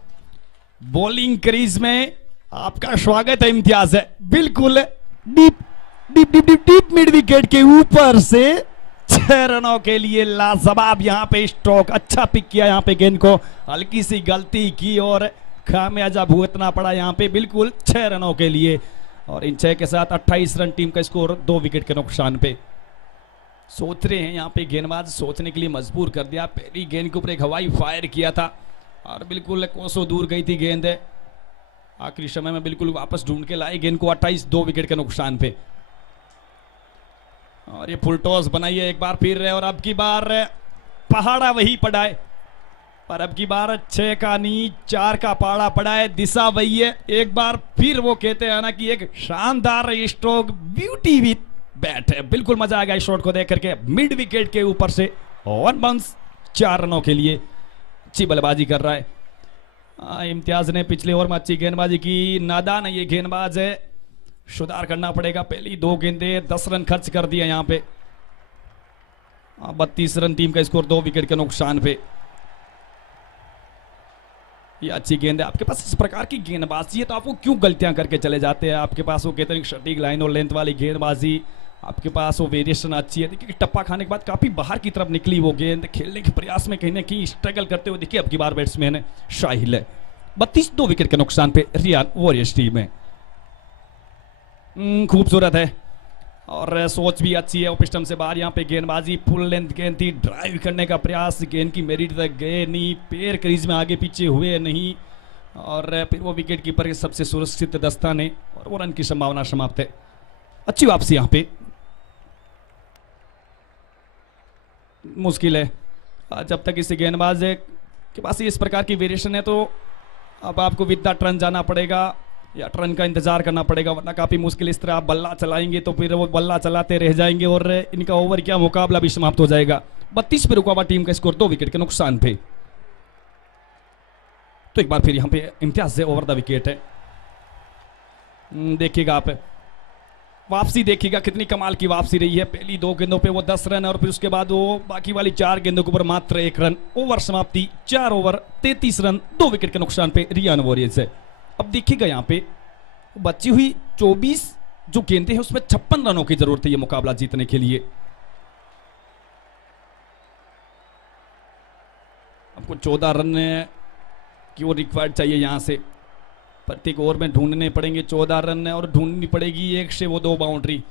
बॉलिंग क्रीज में आपका स्वागत है इम्तियाज है, बिल्कुल deep deep deep deep deep mid wicket के ऊपर से 6 रनों के लिए लाजवाब यहां पे स्ट्रोक, अच्छा पिक किया यहां पे गेंद को, हल्की सी गलती की और खामियाजा भुगतना पड़ा यहां पे, बिल्कुल 6 रनों के लिए। और इन 6 के साथ 28 रन, टीम का स्कोर 2 विकेट के नुकसान पे। सोच रहे हैं यहाँ पे गेंदबाज, सोचने के लिए मजबूर कर दिया। पहली गेंद के ऊपर एक हवाई फायर किया था और बिल्कुल कोसों दूर गई थी गेंद, आखिरी समय में बिल्कुल वापस ढूंढ के लाए गेंद को, 28 2 विकेट के नुकसान पे। और ये फुल टॉस बनाई है एक बार फिर, और अब की बार पहाड़ा वही पड़ा है, पर अब की बार 6 का नहीं 4 का पहाड़ा पड़ा है, दिशा वही है। एक बार फिर वो कहते हैं ना कि एक शानदार स्ट्रोक, ब्यूटी विथ बैट है, बिल्कुल मजा आ गया इस शॉट को देख करके। मिड विकेट के ऊपर से 1 बाउंस, 4 रनों के लिए अच्छी बल्लेबाजी कर रहा है इम्तियाज ने। पिछले ओवर में अच्छी गेंदबाजी की, नादान है ये गेंदबाज है, सुधार करना पड़ेगा। पहली 2 गेंदे 10 रन खर्च कर दिया यहाँ पे, 32 रन, टीम का स्कोर 2 विकेट के नुकसान पे। ये अच्छी गेंद है, आपके पास इस प्रकार की गेंदबाजी है तो आप वो क्यों गलतियां करके चले जाते हैं। आपके पास वो कहते हैं सटीक लाइन और लेंथ वाली गेंदबाजी, आपके पास वो वेरिएशन अच्छी है। देखिए टप्पा खाने के बाद काफी बाहर की तरफ निकली वो गेंद, खेलने के प्रयास में कहीं ना कहीं स्ट्रगल करते हुए देखिए अब की बार बैट्समैन शाहिल है। 32 2 विकेट के नुकसान पे रियान वॉरियर्स टीम है। खूबसूरत है और सोच भी अच्छी है। ऑफ स्टंप से बाहर यहाँ पे गेंदबाजी फुल लेंथ गेंद थी, ड्राइव करने का प्रयास, गेंद की मेरिट तक गए नहीं, पैर क्रीज में आगे पीछे हुए नहीं और फिर वो विकेट कीपर के सबसे सुरक्षित दस्ता ने और वो रन की संभावना समाप्त है। अच्छी वापसी यहाँ पे, मुश्किल है जब तक इस गेंदबाज के पास इस प्रकार की वेरिएशन है तो अब आपको विद द टर्न जाना पड़ेगा या टर्न का इंतजार करना पड़ेगा, वरना काफी मुश्किल। इस तरह आप बल्ला चलाएंगे तो फिर वो बल्ला चलाते रह जाएंगे और इनका ओवर क्या मुकाबला भी समाप्त हो जाएगा। 32 पे रुका हुआ टीम का स्कोर 2 विकेट के नुकसान पे। तो एक बार फिर यहाँ पे इम्तियाज से ओवर द विकेट है। देखिएगा आप वापसी, देखिएगा कितनी कमाल की वापसी रही है। पहली 2 गेंदों पे वो 10 रन और फिर उसके बाद वो बाकी वाली 4 गेंदों के ऊपर मात्र 1 रन। ओवर समाप्ति 4 ओवर 33 रन 2 विकेट के नुकसान पे रियान वॉरियर्स है। अब देखिएगा यहाँ पे बची हुई 24 जो गेंदें हैं उसमें 56 रनों की जरूरत है ये मुकाबला जीतने के लिए। आपको 14 रन की वो रिक्वायर्ड चाहिए यहाँ से, प्रत्येक ओवर में ढूंढने पड़ेंगे 14 रन और ढूंढनी पड़ेगी 1 से वो 2 बाउंड्री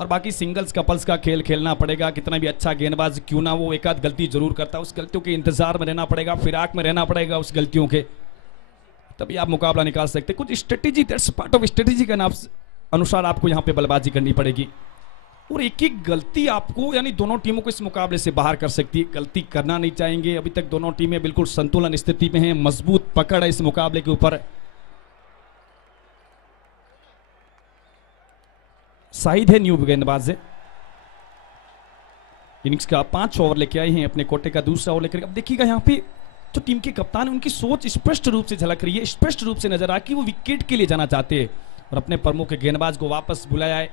और बाकी सिंगल्स कपल्स का खेल खेलना पड़ेगा। कितना भी अच्छा गेंदबाज क्यों ना वो एक आध गलती जरूर करता है, उस गलतियों के इंतजार में रहना पड़ेगा, फिराक में रहना पड़ेगा उस गलतियों के, तभी आप मुकाबला निकाल सकते। कुछ strategy, that's part of strategy का अनुसार आपको यहाँ पे बल्लेबाजी करनी पड़ेगी और एक एक गलती आपको यानी दोनों टीमों को इस मुकाबले से बाहर कर सकती है। गलती करना नहीं चाहेंगे। अभी तक दोनों टीमें बिल्कुल संतुलन स्थिति में हैं, मजबूत पकड़ है इस मुकाबले के ऊपर। शाहिद है न्यू गेंदबाज है, इनिंग्स का 5 ओवर लेके आए हैं, अपने कोटे का दूसरा ओवर लेकर। अब देखिएगा यहाँ पे जो टीम के कप्तान है उनकी सोच स्पष्ट रूप से झलक रही है, स्पष्ट रूप से नजर आ कि वो विकेट के लिए जाना चाहते हैं और अपने प्रमुख गेंदबाज को वापस बुलाया है।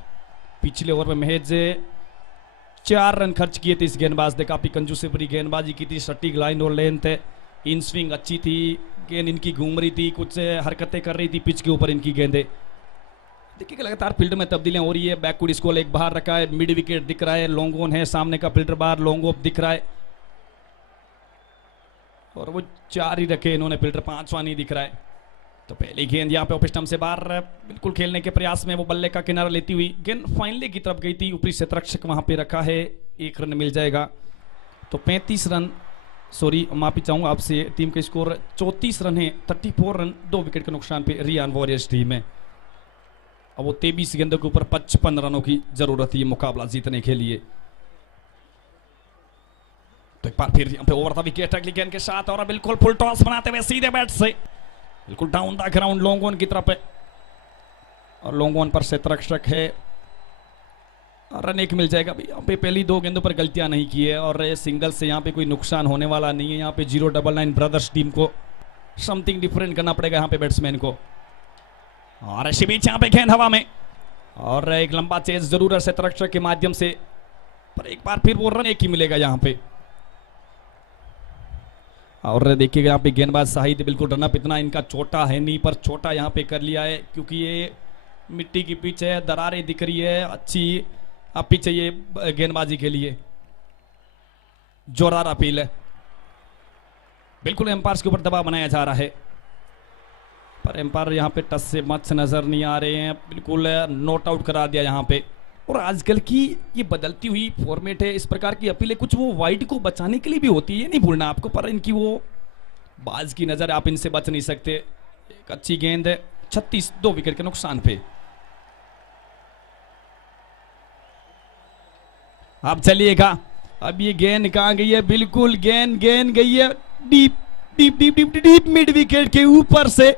पिछले ओवर में महज 4 रन खर्च किए थे इस गेंदबाज ने, काफी कंजूसी भरी गेंदबाजी की थी, सटीक लाइन और लेंथ है, इन स्विंग अच्छी थी, गेंद इनकी घूम रही थी, कुछ हरकतें कर रही थी पिच के ऊपर इनकी गेंदें। देखिए लगातार फील्ड में तब्दीलियां हो रही है। बैकवर्ड स्कोर एक बाहर रखा है, मिड विकेट दिख रहा है, लॉन्ग ऑन है, सामने का फील्डर बाहर लॉन्ग ऑफ दिख रहा है और वो 4 ही रखे इन्होंने, फील्डर 5वां नहीं दिख रहा है। तो पहली गेंद यहाँ पे ऑफ स्टंप से बाहर बिल्कुल खेलने के प्रयास में वो बल्ले का किनारा लेती हुई गेंद फाइनली की तरफ गई थी, ऊपरी क्षेत्ररक्षक वहां पे रखा है, 1 रन मिल जाएगा। तो 35 रन, सॉरी माफी चाहूंगा आपसे, टीम का स्कोर 34 रन है, 34 रन 2 विकेट के नुकसान पे रियान वॉरियर्स टीम है। अब वो 23 गेंदों के ऊपर 55 रनों की जरूरत है मुकाबला जीतने के लिए। तो एक बार फिर यहाँ पे ओवर द विकेट अगली गेंद के साथ और बिल्कुल फुल टॉस बनाते हुए सीधे बैट से बिल्कुल down the ground long on की तरफ है और लॉन्ग ऑन पर क्षेत्ररक्षक है, रन 1 मिल जाएगा। यहाँ पे पहली 2 गेंदों पर गलतियां नहीं की है और सिंगल से यहाँ पे कोई नुकसान होने वाला नहीं है। यहाँ पे 099 ब्रदर्स टीम को समथिंग डिफरेंट करना पड़ेगा यहाँ पे बैट्समैन को। और इसी बीच यहाँ पे गेंद हवा में और एक लंबा चेज जरूर है क्षेत्ररक्षक के माध्यम से, पर एक बार फिर वो रन 1 ही मिलेगा यहाँ पे। और देखिएगा यहाँ पे गेंदबाज शाहिद बिल्कुल रनअप इतना इनका छोटा है नहीं, पर छोटा यहाँ पे कर लिया है क्योंकि ये मिट्टी की पिच है, दरारें दिख रही है, अच्छी पिच है ये गेंदबाजी के लिए, जोरदार अपील है। बिल्कुल एम्पायर्स के ऊपर दबाव बनाया जा रहा है, पर एम्पायर यहाँ पे टच से मच नजर नहीं आ रहे हैं, बिल्कुल नॉट आउट करा दिया यहाँ पे। और आजकल की ये बदलती हुई फॉर्मेट है, इस प्रकार की अपीलें कुछ वो वाइड को बचाने के लिए भी होती है, ये नहीं भूलना आपको, पर इनकी वो बाज की नजर, आप इनसे बच नहीं सकते। एक अच्छी गेंद है, 36 2 विकेट के नुकसान पे। अब चलिएगा, अब ये गेंद कहां गई है, बिल्कुल गेंद गई है deep deep deep deep deep mid wicket के ऊपर से,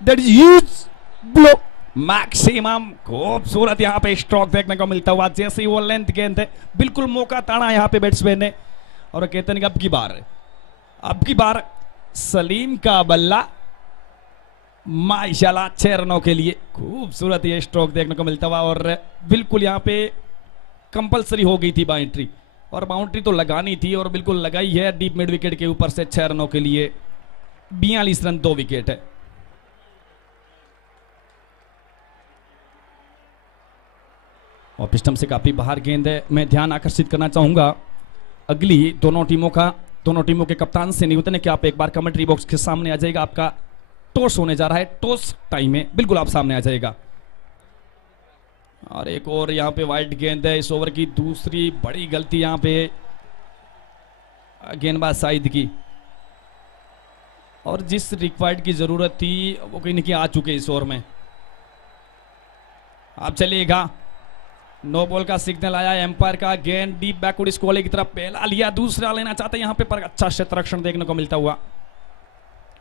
that is huge blow maximum. खूबसूरत यहाँ पे स्ट्रोक देखने को मिलता हुआ, जैसे ही वो लेंथ गेंद है, बिल्कुल मौका ताना यहाँ पे बैट्समैन ने और कहते हैं अब की बार सलीम का बल्ला माशाल्लाह 6 रनों के लिए। खूबसूरत ये स्ट्रोक देखने को मिलता हुआ और बिल्कुल यहाँ पे कंपलसरी हो गई थी बाउंड्री, और बाउंड्री तो लगानी थी और बिल्कुल लगाई है डीप मिड विकेट के ऊपर से 6 रनों के लिए। 42 रन 2 विकेट है। और पिस्टम से काफी बाहर गेंद है। मैं ध्यान आकर्षित करना चाहूंगा अगली दोनों टीमों के कप्तान से निवेदन है कि आप एक बार कमेंट्री बॉक्स के सामने आ जाएगा। आपका टॉस होने जा रहा है, टॉस टाइम है, बिल्कुल आप सामने आ जाएगा। और एक और यहाँ पे वाइड गेंद है, इस ओवर की दूसरी बड़ी गलती यहाँ पे गेंदबाज साइद की, और जिस रिक्वायर्ड की जरूरत थी वो कहीं न कहीं आ चुके इस ओवर में। अब चलिएगा, नो बॉल का सिग्नल आया एम्पायर का। गेंद डीप बैकवर्ड स्क्वाले की तरफ पहला लिया, दूसरा लेना चाहते हैं यहाँ पे, पर अच्छा क्षेत्ररक्षण देखने को मिलता हुआ।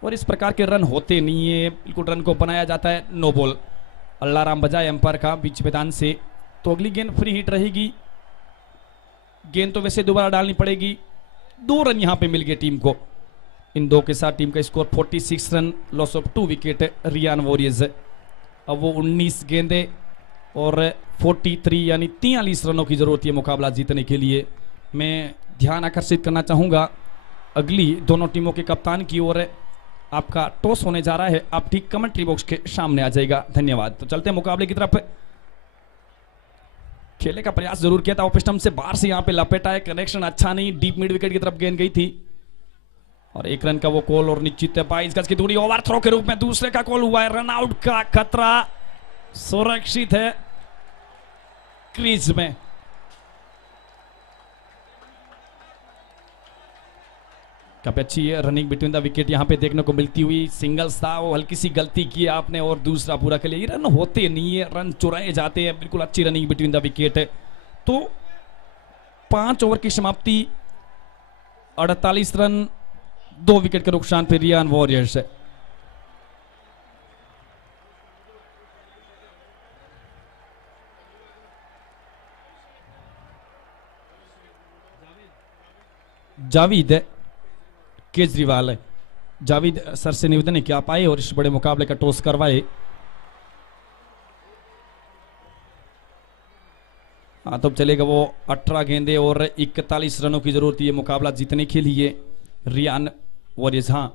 और इस प्रकार के रन होते नहीं है, बिल्कुल रन को बनाया जाता है। नो बॉल, अल्लाह राम बजाय एम्पायर का बीच मैदान से। तो अगली गेंद फ्री हिट रहेगी। गेंद तो वैसे दोबारा डालनी पड़ेगी। 2 रन यहाँ पे मिल गए टीम को। इन 2 के साथ टीम का score 46 run, loss of 2 wicket Riyan Warriors. अब वो 19 गेंदे और 43 यानी 43 रनों की जरूरत है मुकाबला जीतने के लिए। मैं ध्यान आकर्षित करना चाहूंगा अगली दोनों टीमों के कप्तान की ओर। आपका टॉस होने जा रहा है, आप ठीक कमेंट्री बॉक्स के सामने आ जाएगा। धन्यवाद। तो चलते हैं मुकाबले की तरफ। खेलने का प्रयास जरूर किया था, ऑफिस्टम से बाहर से यहाँ पे लपेटा है, कनेक्शन अच्छा नहीं, डीप मिड विकेट की तरफ गेंद गई थी। और 1 रन का वो कॉल और निश्चित है 22 गज की दूरी, ओवर थ्रो के रूप में दूसरे का कॉल हुआ है। रन आउट का खतरा सुरक्षित है क्रीज में। काफी अच्छी रनिंग बिटवीन द विकेट यहाँ पे देखने को मिलती हुई। सिंगल्स था, वो हल्की सी गलती की आपने और दूसरा पूरा के लिए। ये रन होते नहीं है, रन चुराए जाते हैं। बिल्कुल अच्छी रनिंग बिटवीन द विकेट है। तो 5 ओवर की समाप्ति, 48 रन, 2 विकेट के नुकसान पे रियान वॉरियर्स है। जावेद केजरीवाल है। जावेद सर से निवेदन है कि आप आए और इस बड़े मुकाबले का टॉस करवाए। हाँ, तो चलेगा वो 18 गेंदे और 41 रनों की जरूरत है मुकाबला जीतने के लिए रियान वॉरियर्स। हाँ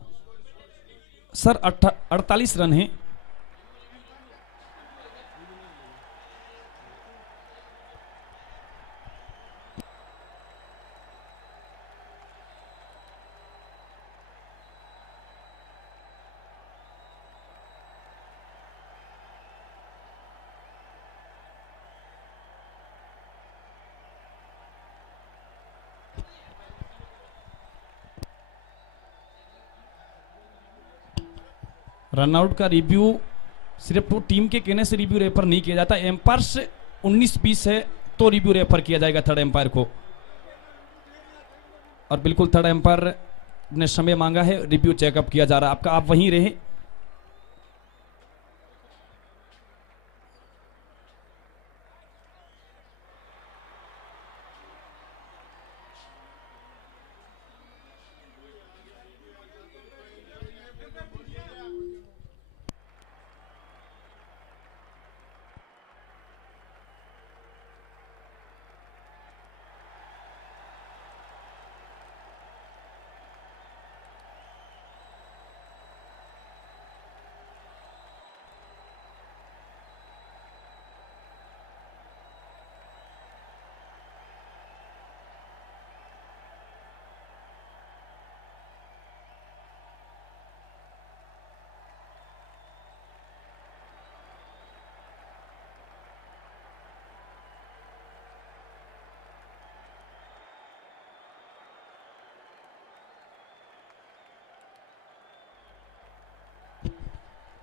सर, 48 रन हैं। रनआउट का रिव्यू सिर्फ तो टीम के कहने से रिव्यू रेफर नहीं किया जाता। एम्पायर से 19-20 है तो रिव्यू रेफर किया जाएगा थर्ड एम्पायर को। और बिल्कुल थर्ड एम्पायर ने समय मांगा है, रिव्यू चेकअप किया जा रहा है आपका, आप वहीं रहे।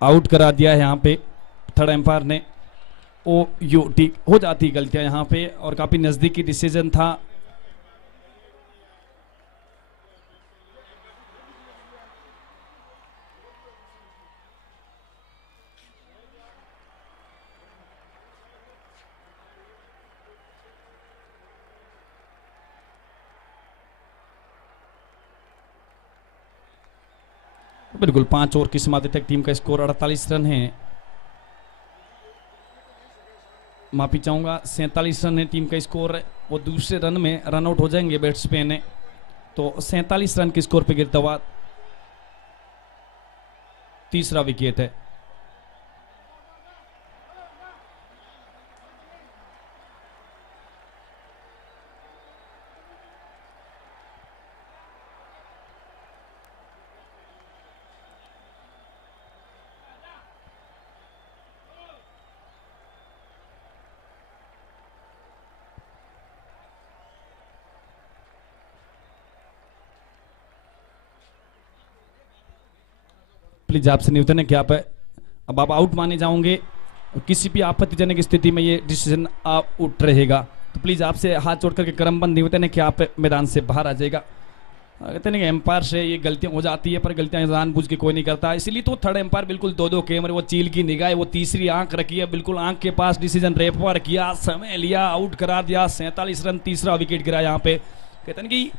आउट करा दिया है यहाँ पे थर्ड एम्पायर ने। ओ यू ठीक हो जाती गलतियां यहाँ पे, और काफी नजदीकी डिसीजन था। बिल्कुल 5 ओवर की समाप्ति तक टीम का स्कोर 48 रन है। माफी चाहूंगा, 47 रन है टीम का स्कोर। वो दूसरे रन में रन आउट हो जाएंगे बैट्समैन, तो 47 रन के स्कोर पे गिरता हुआ तीसरा विकेट है। प्लीज आपसे निवेदन है कि अब आप आउट माने जाओगे और किसी भी आपत्तिजनक स्थिति में ये डिसीजन आउट रहेगा। तो प्लीज आपसे हाथ जोड़ करके क्रमबद्ध निवेदन है कि आप मैदान से बाहर आ जाएगा। कहते हैं कि एम्पायर से ये गलतियां हो जाती है, पर गलतियां जानबूझ के कोई नहीं करता, इसलिए तो थर्ड एम्पायर बिल्कुल दो कैमरे, वो चील की निगाह, वो तीसरी आंख रखी है, बिल्कुल आंख के पास डिसीजन रेफर किया, समय लिया, आउट करा दिया, 47 रन, तीसरा विकेट गिरा यहाँ पे। कहते हैं कि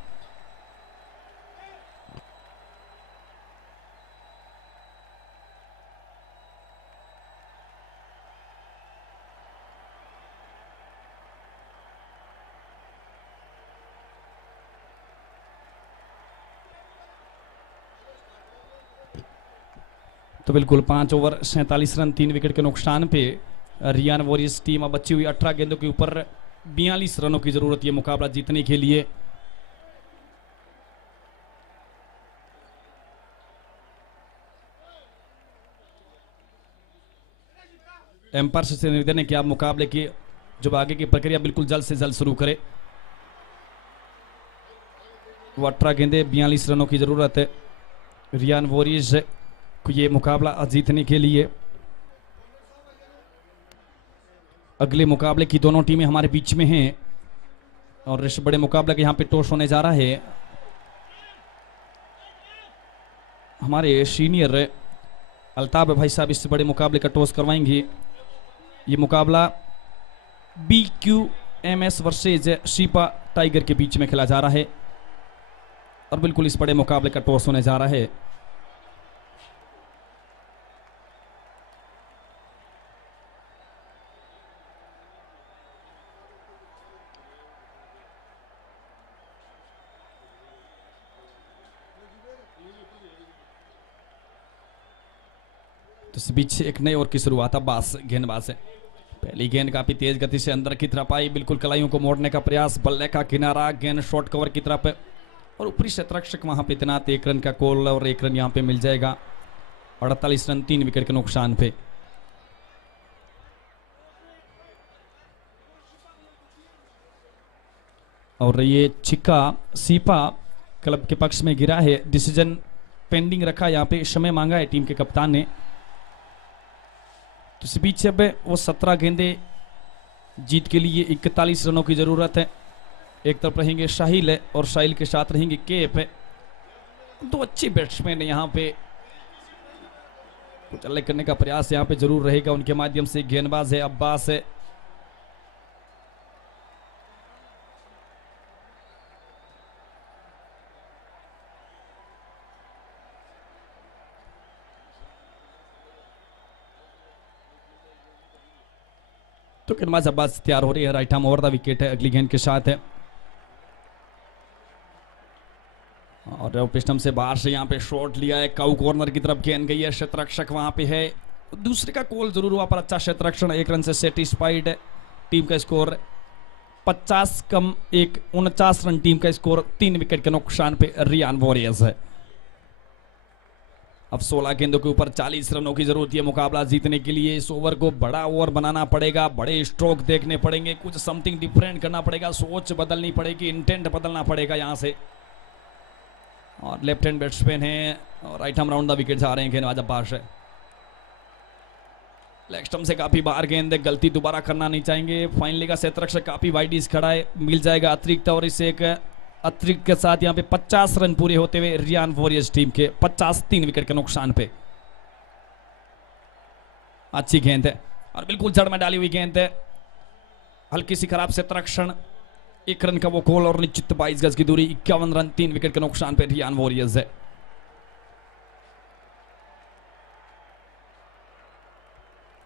तो बिल्कुल 5 ओवर 47 रन 3 विकेट के नुकसान पे रियान वॉरियर्स टीम अब बची हुई 18 गेंदों के ऊपर 42 रनों की जरूरत है मुकाबला जीतने के लिए। एम्पायर से निवेदन है कि आप मुकाबले की जो आगे की प्रक्रिया बिल्कुल जल्द से जल्द शुरू करें। वो 18 गेंदे 42 रनों की जरूरत है रियान वॉरियर्स को ये मुकाबला जीतने के लिए। अगले मुकाबले की दोनों टीमें हमारे बीच में हैं और इस बड़े मुकाबले के यहाँ पे टॉस होने जा रहा है। हमारे सीनियर अल्ताफ भाई साहब इस बड़े मुकाबले का टॉस करवाएंगे। ये मुकाबला BQMS वर्सेज शिपा टाइगर के बीच में खेला जा रहा है और बिल्कुल इस बड़े मुकाबले का टॉस होने जा रहा है। तो इस बीच एक नए ओवर की शुरुआत अब्बास गेंदबाज है। पहली गेंद काफी तेज गति से अंदर की तरफ आई, बिल्कुल कलाइयों को मोड़ने का प्रयास, बल्ले का किनारा, गेंद शॉर्ट कवर की तरफ और ऊपरी शतरक्षक वहां पे तैनात। 1 रन का कॉल और 1 रन यहां पे मिल जाएगा। 48 रन 3 विकेट के नुकसान पे। और ये छिक्का सीपा क्लब के पक्ष में गिरा है। डिसीजन पेंडिंग रखा, यहाँ पे समय मांगा है टीम के कप्तान ने। तो इस बीच अब वो 17 गेंदे जीत के लिए 41 रनों की जरूरत है। एक तरफ रहेंगे शाहिल और शाहिल के साथ रहेंगे केप। दो अच्छे बैट्समैन यहाँ पे कुछ अलग करने का प्रयास यहाँ पे जरूर रहेगा उनके माध्यम से। गेंदबाज है अब्बास है, तो गेंदबाज अब्बास तैयार हो रही है। Right arm over the wicket है अगली गेंद के साथ है और पिस्टम से बाहर से यहाँ पे शॉट लिया है। काउ कॉर्नर की तरफ गेंद गई है, शतरक्षक वहां पे है। दूसरे का कॉल जरूर हुआ पर अच्छा शतरक्षण, 1 रन से सेटिस्फाइड है। टीम का स्कोर 50 कम 1, 49 रन टीम का स्कोर। 3 विकेट के नुकसान पे रियान वॉरियर्स है। अब 16 गेंदों के ऊपर 40 रनों की जरूरत है मुकाबला जीतने के लिए। इस ओवर को बड़ा ओवर बनाना पड़ेगा, बड़े स्ट्रोक देखने पड़ेंगे, कुछ समथिंग डिफरेंट करना पड़ेगा, सोच बदलनी पड़ेगी, इंटेंट बदलना पड़ेगा यहां से। और लेफ्ट हैंड बैट्समैन है और right arm round the wicket जा रहे हैं गेंदबाज अब्बास है। लेग स्टंप से काफी बाहर गेंद है, गलती दोबारा करना नहीं चाहेंगे। फाइनली का क्षेत्ररक्षक काफी वाइड खड़ा है, मिल जाएगा अतिरिक्त। और इसे एक अतिरिक्त के साथ यहाँ पे 50 रन पूरे होते हुए रियान वॉरियर्स टीम के 50 3 विकेट के नुकसान पे। अच्छी गेंद है और बिल्कुल जड़ में डाली हुई गेंद है, हल्की सी खराब क्षेत्ररक्षण। 1 रन का वो कॉल और निश्चित 22 गज की दूरी। 51 रन 3 विकेट के नुकसान पे रियान वॉरियर्स है।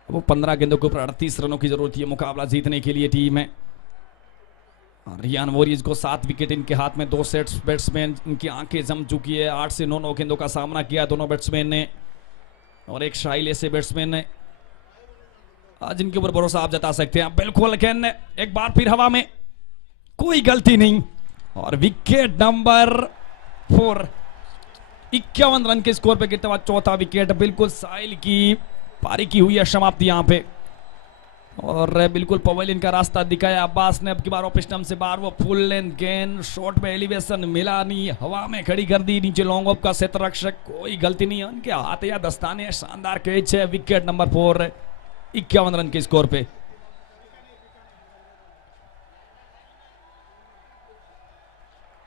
वो 15 गेंदों के ऊपर 38 रनों की जरूरत है मुकाबला जीतने के लिए टीम है। रियान वॉरियर्स को 7 विकेट इनके हाथ में, 2 सेट्स बैट्समैन, इनकी आंखें जम चुकी है। 8 से 9 गेंदों का सामना किया दोनों बैट्समैन ने और एक शाइल ऐसे बैट्समैन ने आज इनके ऊपर भरोसा आप जता सकते हैं। बिल्कुल गेंद एक बार फिर हवा में, कोई गलती नहीं और विकेट नंबर 4। 51 रन के स्कोर पे गिरता हुआ 4था विकेट। बिल्कुल साहिल की पारी की हुई है समाप्ति यहाँ पे। और बिल्कुल पवेलियन का रास्ता दिखाया अब्बास ने। अब की बार ऑफ स्टंप से बाहर वो फुल लेंथ गेंद, शॉट पे एलिवेशन मिला नहीं, हवा में खड़ी कर दी नीचे लॉन्ग ऑफ का सेट रक्षक, कोई गलती नहीं है उनके हाथ या दस्ताने। शानदार कैच है, विकेट नंबर 4, 51 रन के स्कोर पे।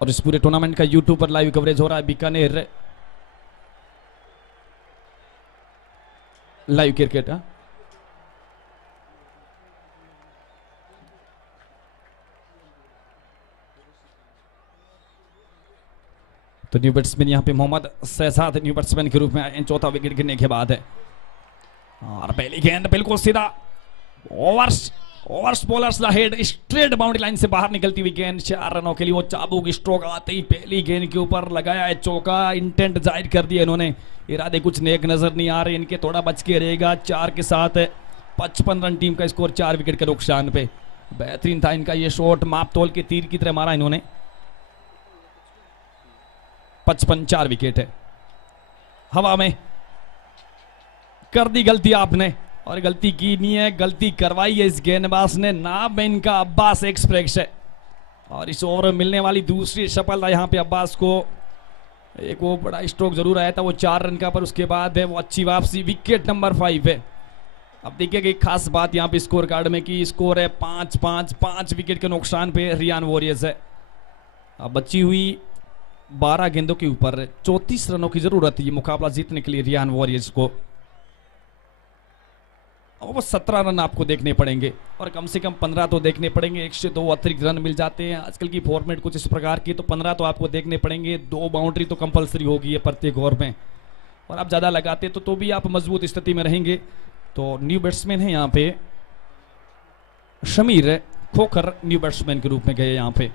और इस पूरे टूर्नामेंट का यूट्यूब पर लाइव कवरेज हो रहा है, बीकानेर लाइव क्रिकेट। तो न्यू बैट्समैन यहाँ पे मोहम्मद शहजाद न्यू बैट्समैन के रूप में आए चौथा विकेट गिरने के बाद है। और पहली गेंद बिल्कुल सीधा overs bowlers the head, straight boundary line से बाहर निकलती हुई गेंद। 4 रनों के लिए वो चाबुक स्ट्रोक आते ही पहली गेंद के ऊपर लगाया है चौका। इंटेंट जाहिर कर दिया इन्होंने, इरादे कुछ नेक नजर नहीं आ रहे इनके, थोड़ा बच के रहेगा। 4 के साथ 55 रन टीम का स्कोर, 4 विकेट के नुकसान पे। बेहतरीन था इनका ये शॉट, माप तोल के तीर की तरह मारा इन्होंने। 55, 4 विकेट है। हवा में कर दी गलती आपने, और गलती की नहीं है, गलती करवाई है इस गेंदबाज ने। नाम में इनका अब्बास एक्सप्रेस है, और इस ओवर में मिलने वाली दूसरी सफलता यहाँ पे अब्बास को। एक वो बड़ा स्ट्रोक जरूर आया था वो 4 रन का, पर उसके बाद है वो अच्छी वापसी। विकेट नंबर 5 है। अब देखिए कि खास बात यहाँ पे स्कोर कार्ड में कि स्कोर है 5 विकेट के नुकसान पे रियान वॉरियर्स है। अब बची हुई 12 गेंदों के ऊपर 34 रनों की जरूरत है ये मुकाबला जीतने के लिए रियान वॉरियर्स को। और वो 17 रन आपको देखने पड़ेंगे, और कम से कम 15 तो देखने पड़ेंगे। 1 से 2 अतिरिक्त रन मिल जाते हैं आजकल की फॉर्मेट कुछ इस प्रकार की, तो 15 तो आपको देखने पड़ेंगे। 2 बाउंड्री तो कंपलसरी होगी है प्रत्येक ओवर में, और आप ज़्यादा लगाते तो भी आप मजबूत स्थिति में रहेंगे। तो न्यू बैट्समैन है यहाँ पे शमीर खोखर, न्यू बैट्समैन के रूप में गए यहाँ पे।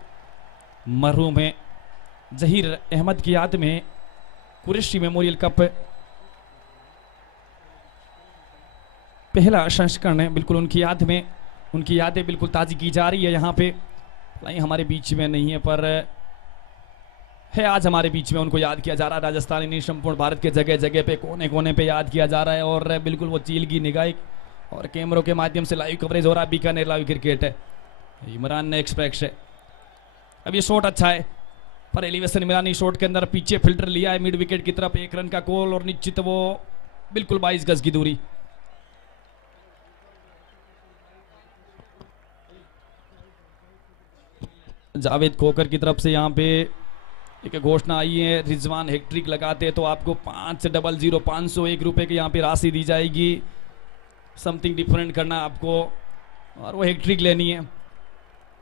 मरहूम है जहीर अहमद की याद में कुरैशी मेमोरियल कप पहला संस्करण है, बिल्कुल उनकी याद में, उनकी यादें बिल्कुल ताज़ी की जा रही है यहाँ पे। हमारे बीच में नहीं है, पर है आज हमारे बीच में, उनको याद किया जा रहा है। राजस्थानी नहीं, संपूर्ण भारत के जगह जगह पे, कोने कोने पे याद किया जा रहा है। और बिल्कुल वो चील की निगाह और कैमरों के माध्यम से लाइव कवरेज हो रहा है। बीकानेर लाइव क्रिकेट है, इमरान ने एक्सप्रेस है। अब ये शॉट अच्छा है, पर एलिवेशन इमरानी शॉट के अंदर पीछे फिल्टर लिया है मिड विकेट की तरफ। 1 रन का कॉल, और निश्चित वो बिल्कुल 22 गज की दूरी। जावेद खोकर की तरफ से यहाँ पे एक घोषणा आई है, रिजवान हैट्रिक लगाते तो आपको 500 501 रुपए की यहाँ पे राशि दी जाएगी। समथिंग डिफरेंट करना आपको, और वो हैट्रिक लेनी है।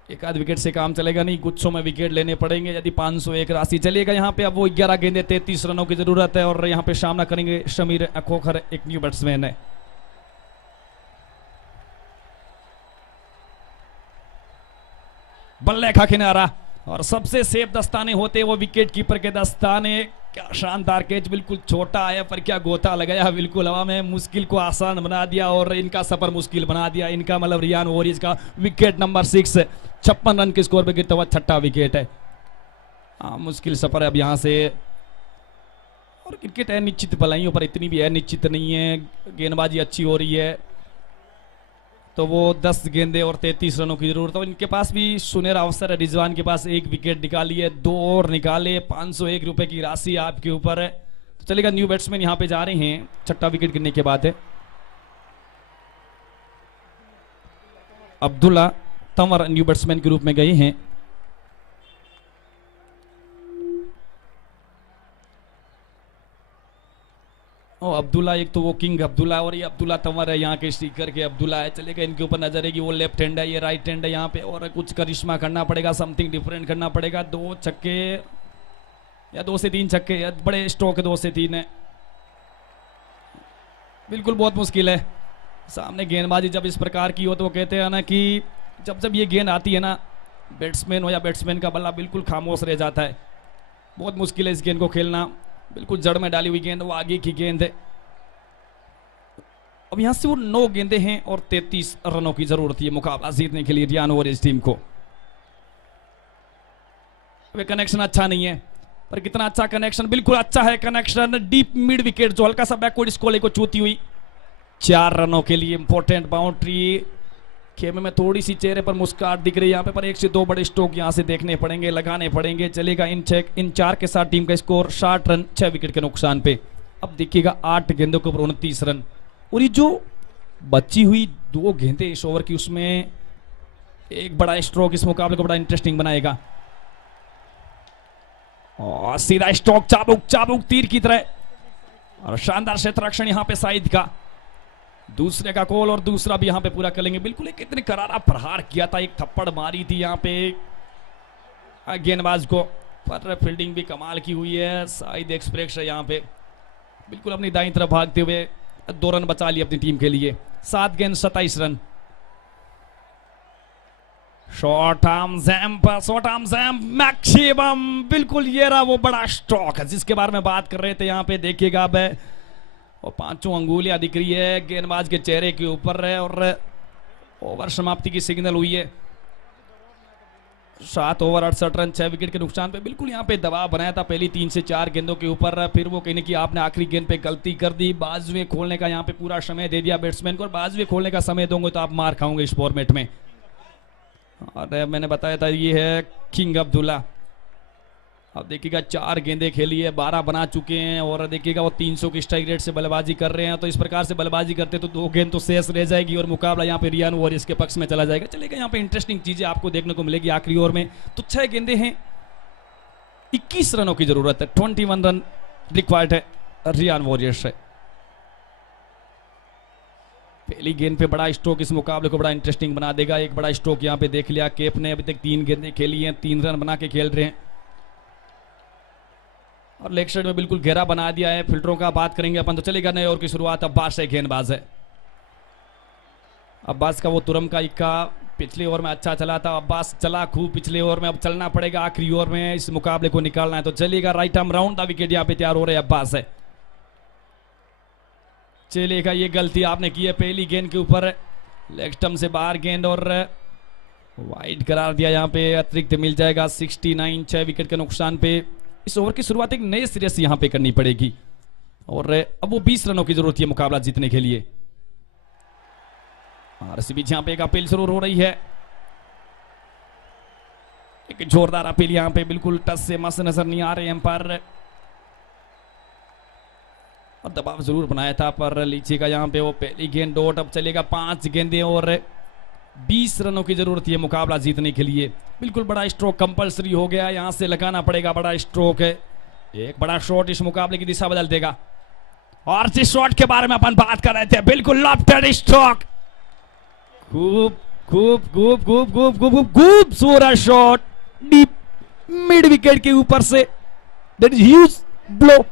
एक आध विकेट से काम चलेगा नहीं, गुच्छों में विकेट लेने पड़ेंगे यदि 501 राशि चलेगा यहाँ पे। अब वो 11 गेंदे 33 रनों की जरूरत है, और यहाँ पे सामना करेंगे शमीर खोखर, एक न्यू बैट्समैन है। बल्ले खा किनारा, और सबसे सेफ दस्ताने होते वो विकेट कीपर के दस्ताने। क्या शानदार कैच, बिल्कुल छोटा आया पर क्या गोता लगाया, बिल्कुल हवा में, मुश्किल को आसान बना दिया और इनका सफर मुश्किल बना दिया। इनका मतलब रियान वॉरियर्स का विकेट नंबर 6, 56 रन के स्कोर पे गिरता हुआ 6ठा विकेट है। मुश्किल सफर है अब यहाँ से, और क्रिकेट है निश्चित भलाइयों पर, इतनी भी है निश्चित नहीं है। गेंदबाजी अच्छी हो रही है, तो वो 10 गेंदे और 33 रनों की जरूरत है। इनके पास भी सुनहरा अवसर है, रिजवान के पास 1 विकेट निकाली है, 2 और निकाले, 501 रुपए की राशि आपके ऊपर है। तो चलेगा, न्यू बैट्समैन यहाँ पे जा रहे हैं 6ठा विकेट गिरने के बाद है। अब्दुल्ला तंवर न्यू बैट्समैन के रूप में गए हैं। अब्दुल्ला, एक तो वो किंग अब्दुल्ला, और ये अब्दुल्ला तंवर है यहाँ के स्टीकर के अब्दुल्ला है। चलेगा, इनके ऊपर नजर है कि वो लेफ्ट हैंड है, ये राइट हैंड है यहाँ पे, और कुछ करिश्मा करना पड़ेगा, समथिंग डिफरेंट करना पड़ेगा। 2 छक्के या 2 से 3 छक्के, या बड़े स्ट्रोक है 2 से 3 है, बिल्कुल बहुत मुश्किल है। सामने गेंदबाजी जब इस प्रकार की हो तो वो कहते हैं ना कि जब ये गेंद आती है ना, बैट्समैन हो या बैट्समैन का बल्ला बिल्कुल खामोश रह जाता है। बहुत मुश्किल है इस गेंद को खेलना, बिल्कुल जड़ में डाली हुई गेंद, वो आगे की गेंद है। अब यहां से वो 9 गेंदे हैं और 33 रनों की जरूरत है मुकाबला जीतने के लिए रियान वॉरियर्स टीम को। वे कनेक्शन अच्छा नहीं है, पर कितना अच्छा कनेक्शन, बिल्कुल अच्छा है कनेक्शन। डीप मिड विकेट जो हल्का सा बैकवर्ड स्कोले को छूती हुई, 4 रनों के लिए इंपॉर्टेंट बाउंड्री। खेमे में थोड़ी सी चेहरे पर मुस्कुराहट दिख रही है यहाँ पे, पर 1 से 2 बड़े स्ट्रोक यहाँ से देखने पड़ेंगे, लगाने पड़ेंगे। चलेगा इन 4 के साथ टीम का स्कोर 60 रन 6 विकेट के नुकसान पे। अब देखिएगा 8 गेंदों के ऊपर 29 रन, और ये जो बची हुई 2 गेंदें इस ओवर की, उसमें एक बड़ा स्ट्रोक इस मुकाबले को बड़ा इंटरेस्टिंग बनाएगा। और सीधा स्ट्रोक, चाबुक चाबुक तीर की तरह, और शानदार क्षेत्ररक्षण यहाँ पे साइद का, दूसरे का कॉल और दूसरा भी यहाँ पे पूरा करेंगे। बिल्कुल एक इतने करारा प्रहार किया था, एक थप्पड़ मारी थी यहाँ पे गेंदबाज को, पर फील्डिंग भी कमाल की हुई है। साइद एक्सप्रेस है यहाँ पे, बिल्कुल अपनी दाईं तरफ भागते हुए 2 रन बचा लिए अपनी टीम के लिए। 7 गेंद 27 run. Short arm XAMPP, short arm XAMPP maximum, बिल्कुल ये रहा वो बड़ा स्ट्रोक है जिसके बारे में बात कर रहे थे। यहाँ पे देखिएगा अब और 5 अंगुलियां दिख रही है गेंदबाज के चेहरे के ऊपर है, और ओवर समाप्ति की सिग्नल हुई है। 7 ओवर 68 रन 6 विकेट के नुकसान पे। बिल्कुल यहाँ पे दबाव बनाया था पहली 3 से 4 गेंदों के ऊपर, फिर वो कहने की आपने आखिरी गेंद पे गलती कर दी, बाजुएं खोलने का यहाँ पे पूरा समय दे दिया बैट्समैन को, और बाजुएं खोलने का समय दोगे तो आप मार खाओगे इस फॉर्मेट में। और मैंने बताया था ये है किंग अब्दुल्ला। अब देखिएगा 4 गेंदें खेली है, 12 बना चुके हैं, और देखिएगा वो 300 की स्ट्राइक रेट से बल्लेबाजी कर रहे हैं। तो इस प्रकार से बल्लेबाजी करते तो 2 गेंद तो शेष रह जाएगी और मुकाबला यहाँ पे रियान वॉरियर्स के पक्ष में चला जाएगा। चलेगा यहाँ पे इंटरेस्टिंग चीजें आपको देखने को मिलेगी आखिरी ओवर में। तो 6 गेंदें हैं, 21 रनों की जरूरत है, 21 रन रिक्वायर्ड है रियान वॉरियर्स से। पहली गेंद पे बड़ा स्ट्रोक इस मुकाबले को बड़ा इंटरेस्टिंग बना देगा। एक बड़ा स्ट्रोक यहाँ पे देख लिया केप ने, अभी तक 3 गेंदें खेली हैं, 3 रन बना के खेल रहे हैं, और लेग साइड में बिल्कुल घेरा बना दिया है। फिल्टरों का बात करेंगे अपन तो चलेगा नए ओवर की शुरुआत। अब्बास से गेंदबाज है, अब्बास का वो तुरम का इक्का पिछले ओवर में अच्छा चला था, अब्बास चला खूब पिछले ओवर में, अब चलना पड़ेगा आखिरी ओवर में, इस मुकाबले को निकालना है। तो चलेगा right arm round the wicket यहाँ पे तैयार हो रहे हैं अब्बास है। चलेगा, ये गलती आपने की है पहली गेंद के ऊपर, लेग स्टंप से बाहर गेंद और वाइड करार दिया, यहाँ पे अतिरिक्त मिल जाएगा 69 6 विकेट के नुकसान पे। इस ओवर की शुरुआत एक नए सिरे से यहाँ पे करनी पड़ेगी, और अब वो 20 रनों की जरूरत है मुकाबला जीतने के लिए। और इसी बीच यहाँ पे एक अपील जरूर हो रही है, एक जोरदार अपील यहाँ पे, बिल्कुल टच से मस नजर नहीं आ रहे एम्पायर, और दबाव जरूर बनाया था पर लीजिएगा यहाँ पे वो पहली गेंद डॉट। अब चलेगा 5 गेंदें और 20 रनों की जरूरत है मुकाबला जीतने के लिए। बिल्कुल बड़ा स्ट्रोक कंपलसरी हो गया, यहाँ से लगाना पड़ेगा, बड़ा स्ट्रोक है, एक बड़ा शॉट इस मुकाबले की दिशा बदल देगा। और जिस शॉट के बारे में अपन बात कर रहे थे, बिल्कुल लॉफ्टेड स्ट्रोक, खूब खूब खूब खूब खूब खूब खूबसूरत शॉट डीप मिड विकेट के ऊपर से, that is huge blow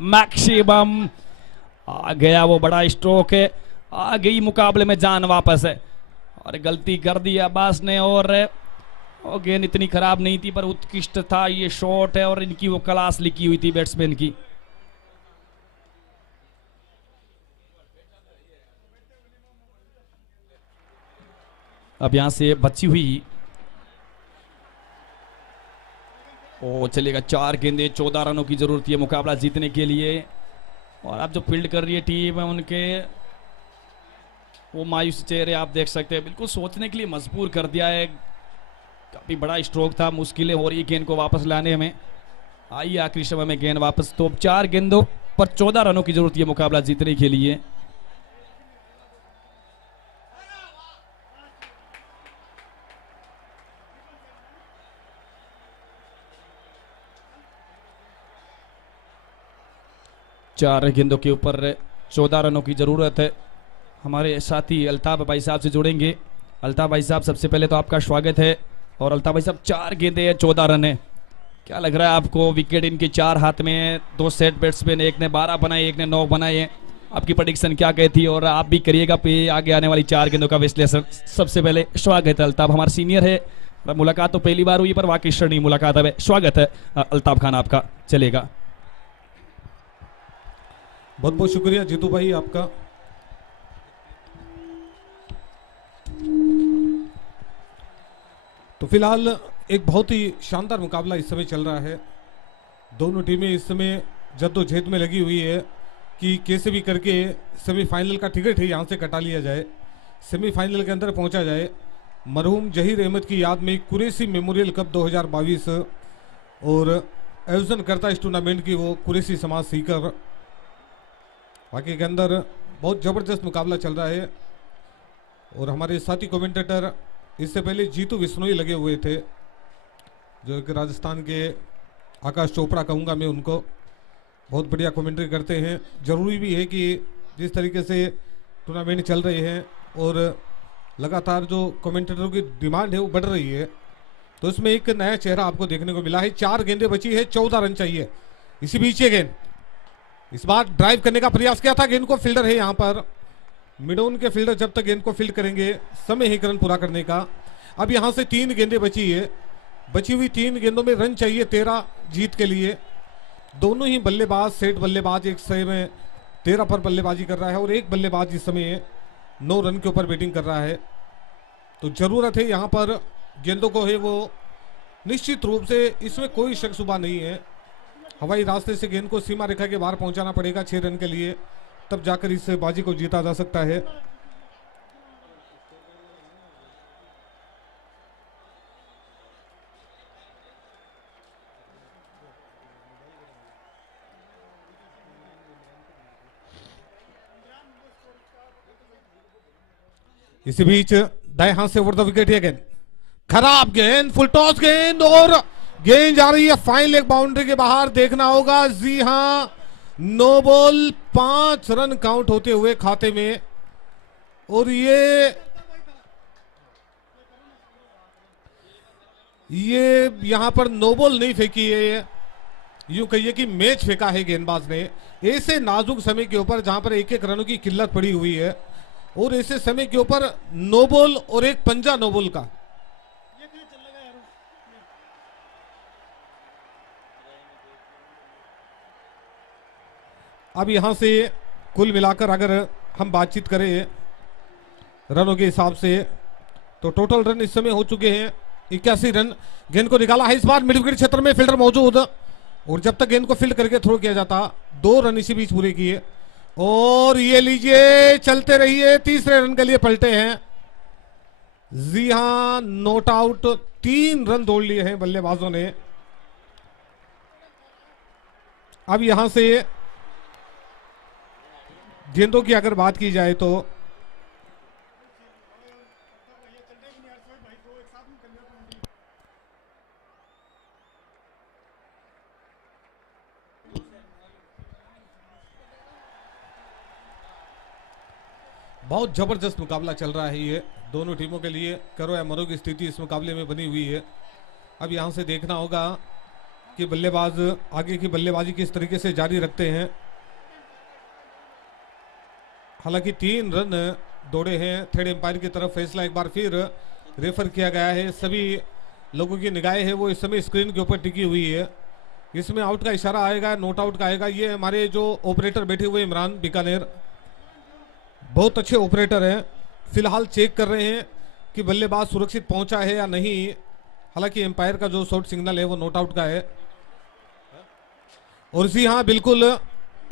maximum. आ गया वो बड़ा स्ट्रोक है, आ गई मुकाबले में जान वापस है, और गलती कर दी अब्बास ने, और गेंद इतनी खराब नहीं थी पर उत्कृष्ट था ये शॉट है, और इनकी वो क्लास लिखी हुई थी बैट्समैन की। अब यहां से बची हुई ओ चलेगा 4 गेंदे 14 रनों की जरूरत है मुकाबला जीतने के लिए। और अब जो फील्ड कर रही है टीम है, उनके वो मायूस चेहरे आप देख सकते हैं, बिल्कुल सोचने के लिए मजबूर कर दिया है। काफी बड़ा स्ट्रोक था, मुश्किलें हो रही गेंद को वापस लाने में। आइए आखिरी समय में गेंद वापस। तो 4 गेंदों पर 14 रनों की जरूरत है मुकाबला जीतने के लिए। चार गेंदों के ऊपर 14 रनों की जरूरत है। हमारे साथी अल्ताफ भाई साहब से जुड़ेंगे। अल्ताफ भाई साहब, सबसे पहले तो आपका स्वागत है। और अल्ताफ भाई साहब, 4 गेंदें हैं, 14 रन है, क्या लग रहा है आपको? विकेट इनके 4 हाथ में, 2 सेट बैट्समैन, एक ने 12 बनाए, एक ने 9 बनाए। आपकी प्रेडिक्शन क्या कहती है? और आप भी करिएगा पे आगे आने वाली 4 गेंदों का विश्लेषण। सबसे पहले स्वागत है अल्ताफ, हमारे सीनियर है, मुलाकात तो पहली बार हुई पर वाकई श्रेणी मुलाकात है। स्वागत है अल्ताफ खान आपका, चलेगा। बहुत बहुत शुक्रिया जीतू भाई आपका। तो फिलहाल एक बहुत ही शानदार मुकाबला इस समय चल रहा है। दोनों टीमें इस समय जद्दोजहद में लगी हुई है कि कैसे भी करके सेमीफाइनल का टिकट है यहाँ से कटा लिया जाए। सेमीफाइनल के अंदर पहुंचा जाए। मरहूम जहीर अहमद की याद में कुरैशी मेमोरियल कप 2022 और आयोजन करता इस टूर्नामेंट की वो कुरैशी समाज सीकर। बाकी के अंदर बहुत ज़बरदस्त मुकाबला चल रहा है और हमारे साथी कमेंटेटर इससे पहले जीतू विश्नोई लगे हुए थे, जो एक राजस्थान के आकाश चोपड़ा कहूँगा मैं उनको, बहुत बढ़िया कमेंट्री करते हैं। ज़रूरी भी है कि जिस तरीके से टूर्नामेंट चल रहे हैं और लगातार जो कमेंटेटरों की डिमांड है वो बढ़ रही है, तो इसमें एक नया चेहरा आपको देखने को मिला है। 4 गेंदें बची है, 14 रन चाहिए। इसी बीच ये गेंद इस बार ड्राइव करने का प्रयास किया था, गेंद को फील्डर है यहाँ पर मिडोन के फील्डर जब तक गेंद को फील्ड करेंगे समय ही रन पूरा करने का। अब यहाँ से 3 गेंदें बची है, बची हुई 3 गेंदों में रन चाहिए 13 जीत के लिए। दोनों ही बल्लेबाज सेट बल्लेबाज एक समय 13 पर बल्लेबाजी कर रहा है और एक बल्लेबाज इस समय 9 रन के ऊपर बैटिंग कर रहा है। तो जरूरत है यहाँ पर गेंदों को है वो निश्चित रूप से, इसमें कोई शक शुबा नहीं है, हवाई रास्ते से गेंद को सीमा रेखा के बाहर पहुंचाना पड़ेगा 6 रन के लिए, तब जाकर इस बाजी को जीता जा सकता है। इसी बीच दाएं हाथ से ओवर द विकेट ये गेंद, खराब गेंद, फुल टॉस गेंद और गेंद जा रही है फाइन लेग बाउंड्री के बाहर। देखना होगा, जी हां, नो बॉल, 5 रन काउंट होते हुए खाते में। और ये यहां पर नो बॉल नहीं फेंकी है, यूं कहिए कि मैच फेंका है गेंदबाज ने ऐसे नाजुक समय के ऊपर जहां पर 1-1 रनों की किल्लत पड़ी हुई है, और ऐसे समय के ऊपर नो बॉल और एक पंजा नो बॉल का। अब यहां से कुल मिलाकर अगर हम बातचीत करें रनों के हिसाब से तो टोटल रन इस समय हो चुके हैं 81 रन। गेंद को निकाला है इस बार मिड विकेट क्षेत्र में, फील्डर मौजूद, और जब तक गेंद को फील्ड करके थ्रो किया जाता 2 रन इसी बीच पूरे किए। और ये लीजिए, चलते रहिए, तीसरे रन के लिए पलटे हैं। जी हां, नॉट आउट, 3 रन दौड़ लिए हैं बल्लेबाजों ने। अब यहां से गेंदों की अगर बात की जाए तो बहुत जबरदस्त मुकाबला चल रहा है ये दोनों टीमों के लिए। करो या मरो की स्थिति इस मुकाबले में बनी हुई है। अब यहां से देखना होगा कि बल्लेबाज आगे की बल्लेबाजी किस तरीके से जारी रखते हैं। हालांकि 3 रन दौड़े हैं। थर्ड एम्पायर की तरफ फैसला एक बार फिर रेफर किया गया है। सभी लोगों की निगाहें है वो इस समय स्क्रीन के ऊपर टिकी हुई है। इसमें आउट का इशारा आएगा, नॉट आउट का आएगा। ये हमारे जो ऑपरेटर बैठे हुए इमरान बीकानेर, बहुत अच्छे ऑपरेटर हैं, फिलहाल चेक कर रहे हैं कि बल्लेबाज सुरक्षित पहुंचा है या नहीं। हालांकि एम्पायर का जो शॉट सिग्नल है वो नॉट आउट का है। और जी हाँ, बिल्कुल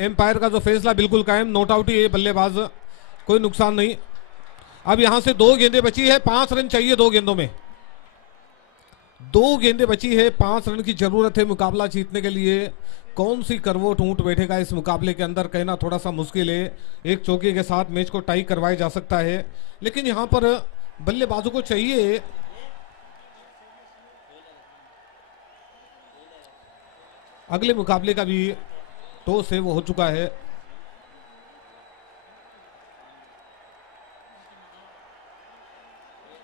एम्पायर का जो फैसला बिल्कुल कायम, नॉट आउट ही है बल्लेबाज, कोई नुकसान नहीं। अब यहां से 2 गेंदें बची है, 5 रन चाहिए 2 गेंदों में। 2 गेंदें बची है, 5 रन की जरूरत है मुकाबला जीतने के लिए। कौन सी करवट ऊंट बैठेगा इस मुकाबले के अंदर, कहना थोड़ा सा मुश्किल है। एक चौके के साथ मैच को टाई करवाया जा सकता है, लेकिन यहां पर बल्लेबाजों को चाहिए अगले मुकाबले का भी टॉस है वो हो चुका है।